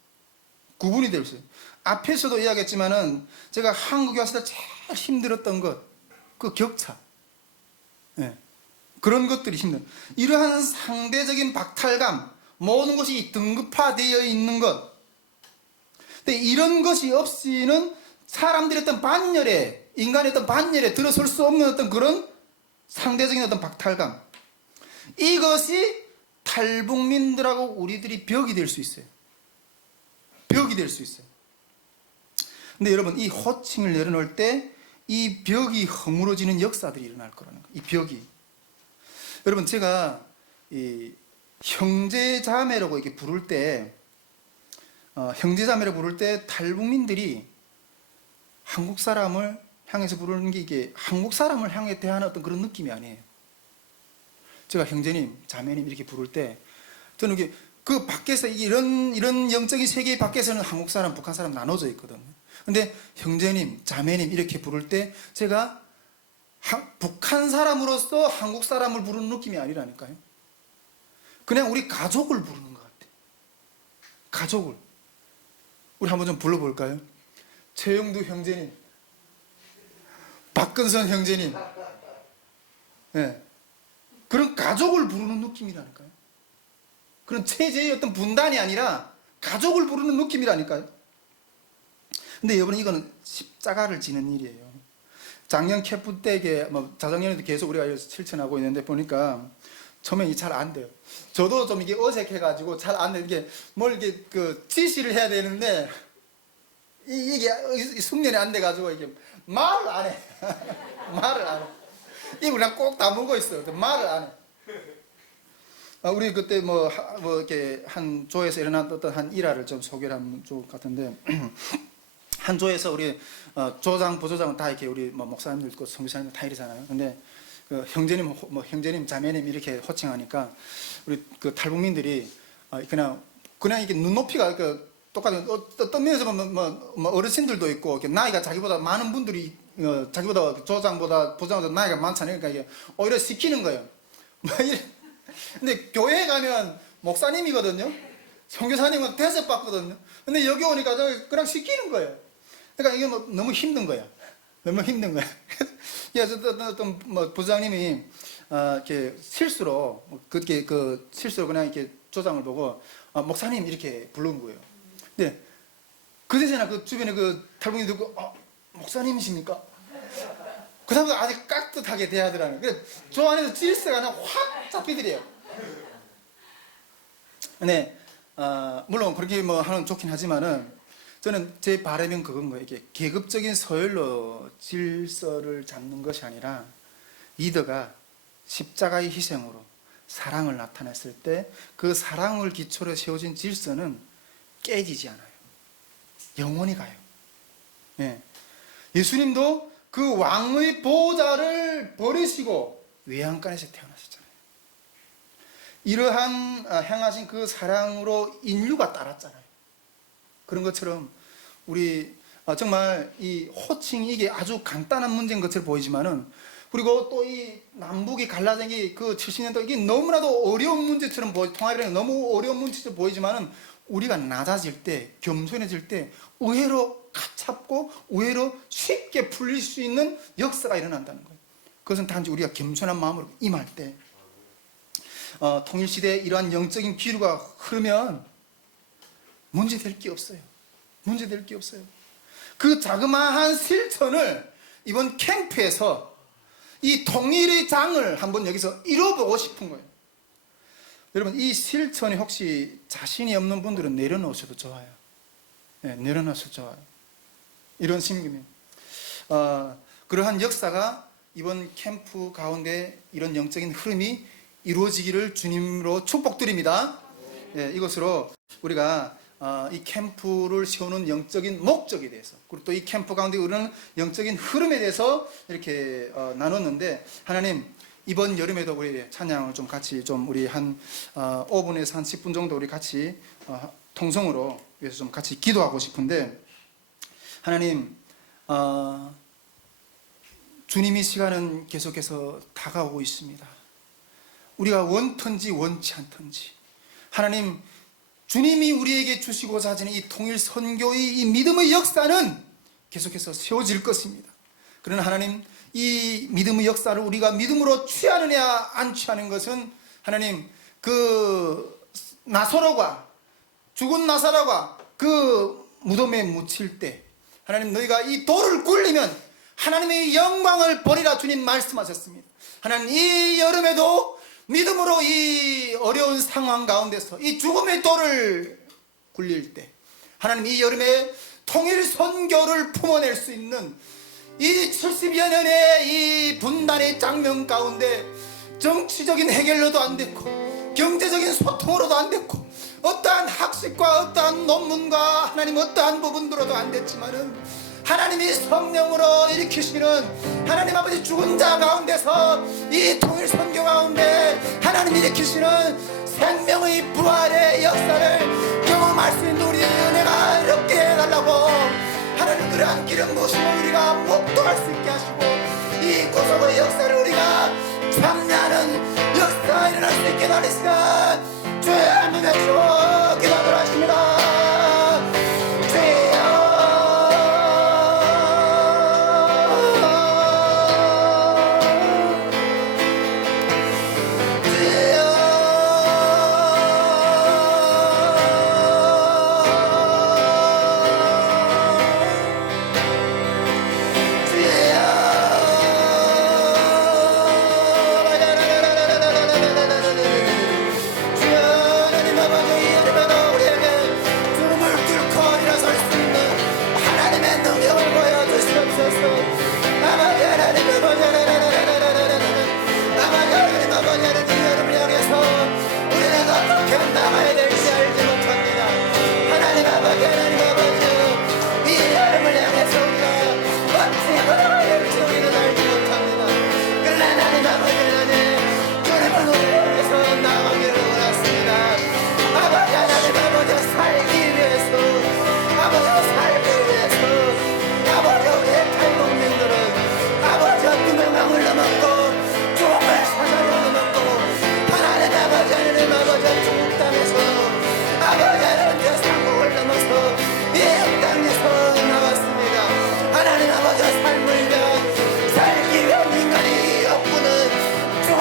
구분이 될 수 있어요. 앞에서도 이야기했지만은 제가 한국에 왔을 때 제일 힘들었던 것, 그 격차. 예. 그런 것들이 힘든. 이러한 상대적인 박탈감, 모든 것이 등급화되어 있는 것. 근데 이런 것이 없이는 사람들의 어떤 반열에, 인간의 어떤 반열에 들어설 수 없는 어떤 그런 상대적인 어떤 박탈감. 이것이 탈북민들하고 우리들이 벽이 될 수 있어요. 벽이 될 수 있어요. 근데 여러분, 이 호칭을 내려놓을 때 이 벽이 허물어지는 역사들이 일어날 거라는 거예요. 이 벽이. 여러분, 제가 이 형제자매라고 이렇게 부를 때, 형제자매를 부를 때 탈북민들이 한국 사람을 향해서 부르는 게 이게 한국 사람을 향해 대하는 어떤 그런 느낌이 아니에요. 제가 형제님, 자매님 이렇게 부를 때 저는 이게 그 밖에서 이런 영적인 세계 밖에서는 한국 사람, 북한 사람 나눠져 있거든요. 근데 형제님, 자매님 이렇게 부를 때 제가 북한 사람으로서 한국 사람을 부르는 느낌이 아니라니까요. 그냥 우리 가족을 부르는 것 같아요. 가족을. 우리 한번 좀 불러볼까요? 최영두 형제님, 박근선 형제님. 네. 그런 가족을 부르는 느낌이라니까요. 그런 체제의 어떤 분단이 아니라 가족을 부르는 느낌이라니까요. 근데 여러분, 이거는 십자가를 지는 일이에요. 작년 캠프 때 자작년에도 계속 우리가 실천하고 있는데 보니까 처음에 잘 안 돼요. 저도 좀 이게 어색해가지고 잘 안 돼요. 이게 뭘 이게 지시를 해야 되는데 이게 숙련이 안 돼가지고 이게 말을 안 해. 말을 안 해. 입을 그냥 꼭 다물고 있어요. 말을 안 해. 우리 그때 뭐 이렇게 한 조에서 일어난 어떤 한 일화를 좀 소개를 하면 좋을 것 같은데, 한 조에서 우리 조장, 부조장은 다 이렇게 우리 뭐 목사님들 있고 선교사님들 다 이러잖아요. 근데 그 형제님, 자매님 이렇게 호칭하니까 우리 그 탈북민들이 그냥 이게 눈높이가 똑같은, 어떤 면에서 보면 뭐 어르신들도 있고 이렇게 나이가 자기보다 많은 분들이 자기보다 조장보다 부장보다 나이가 많잖아요. 그러니까 이게 오히려 시키는 거예요. 근데 교회에 가면 목사님이거든요. 선교사님은 대접받거든요. 근데 여기 오니까 그냥 시키는 거예요. 그러니까 이게 너무 힘든 거야. 너무 힘든 거야. 그래서 어떤 뭐 부장님이 이렇게 실수로 그렇게 그 실수로 그냥 이렇게 조장을 보고 목사님 이렇게 부른 거예요. 근데 그제서야 그 주변에 그 탈북민이 듣고 목사님이십니까? 그 사람도 아주 깍듯하게 대하더라고요. 그래서 저 안에서 질서가 그냥 확 잡히더래요. 네, 물론 그렇게 뭐 하는 좋긴 하지만은 저는 제 바람은 그건 거예요. 이게 계급적인 서열로 질서를 잡는 것이 아니라 리더가 십자가의 희생으로 사랑을 나타냈을 때 그 사랑을 기초로 세워진 질서는 깨지지 않아요. 영원히 가요. 네. 예수님도 그 왕의 보호자를 버리시고 외양간에서 태어나셨잖아요. 이러한 행하신 그 사랑으로 인류가 따랐잖아요. 그런 것처럼 우리 정말 이 호칭이 이게 아주 간단한 문제인 것처럼 보이지만은, 그리고 또 이 남북이 갈라진 게 그 70년대 이게 너무나도 어려운 문제처럼 통합이라는 너무 어려운 문제처럼 보이지만은, 우리가 낮아질 때, 겸손해질 때 의외로 가찹고 의외로 쉽게 풀릴 수 있는 역사가 일어난다는 거예요. 그것은 단지 우리가 겸손한 마음으로 임할 때, 통일시대에 이러한 영적인 기류가 흐르면 문제될 게 없어요. 문제될 게 없어요. 그 자그마한 실천을 이번 캠프에서 이 통일의 장을 한번 여기서 이뤄보고 싶은 거예요. 여러분, 이 실천이 혹시 자신이 없는 분들은 내려놓으셔도 좋아요. 네, 내려놓으셔도 좋아요. 이런 심김이에요. 그러한 역사가 이번 캠프 가운데 이런 영적인 흐름이 이루어지기를 주님으로 축복드립니다. 네, 이것으로 우리가 이 캠프를 세우는 영적인 목적에 대해서, 그리고 또 이 캠프 가운데 흐르는 영적인 흐름에 대해서 이렇게 나눴는데, 하나님 이번 여름에도 우리 찬양을 좀 같이 좀 우리 한 5분에서 한 10분 정도 우리 같이 통성으로 위해서 좀 같이 기도하고 싶은데, 하나님 주님의 시간은 계속해서 다가오고 있습니다. 우리가 원턴지 원치 않던지 하나님, 주님이 우리에게 주시고자 하시는 이 통일 선교의 이 믿음의 역사는 계속해서 세워질 것입니다. 그러나 하나님, 이 믿음의 역사를 우리가 믿음으로 취하느냐 안 취하는 것은 하나님, 그 나사로가, 죽은 나사로가 그 무덤에 묻힐 때 하나님, 너희가 이 돌을 굴리면 하나님의 영광을 보리라 주님 말씀하셨습니다. 하나님, 이 여름에도 믿음으로 이 어려운 상황 가운데서 이 죽음의 돌을 굴릴 때 하나님, 이 여름에 통일 선교를 품어낼 수 있는 이 70여 년의 이 분단의 장면 가운데 정치적인 해결로도 안 됐고 경제적인 소통으로도 안 됐고 어떠한 학식과 어떠한 논문과 하나님 어떠한 부분으로도 안 됐지만은, 하나님이 성령으로 일으키시는 하나님 아버지 죽은 자 가운데서 이 통일 선교 가운데 하나님 일으키시는 생명의 부활의 역사를 경험할 수 있는 우리의 은혜가 이렇게 해달라고, 하나님 그러한 기름 부으심을 우리가 목도할 수 있게 하시고 이 구속의 역사를 우리가 참여하는 역사가 일어날 수 있게 하는 시간 주의 한번 외쳐 기도하도록 하십니다. 주여 하나님 아버지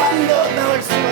한 더 나갈 수가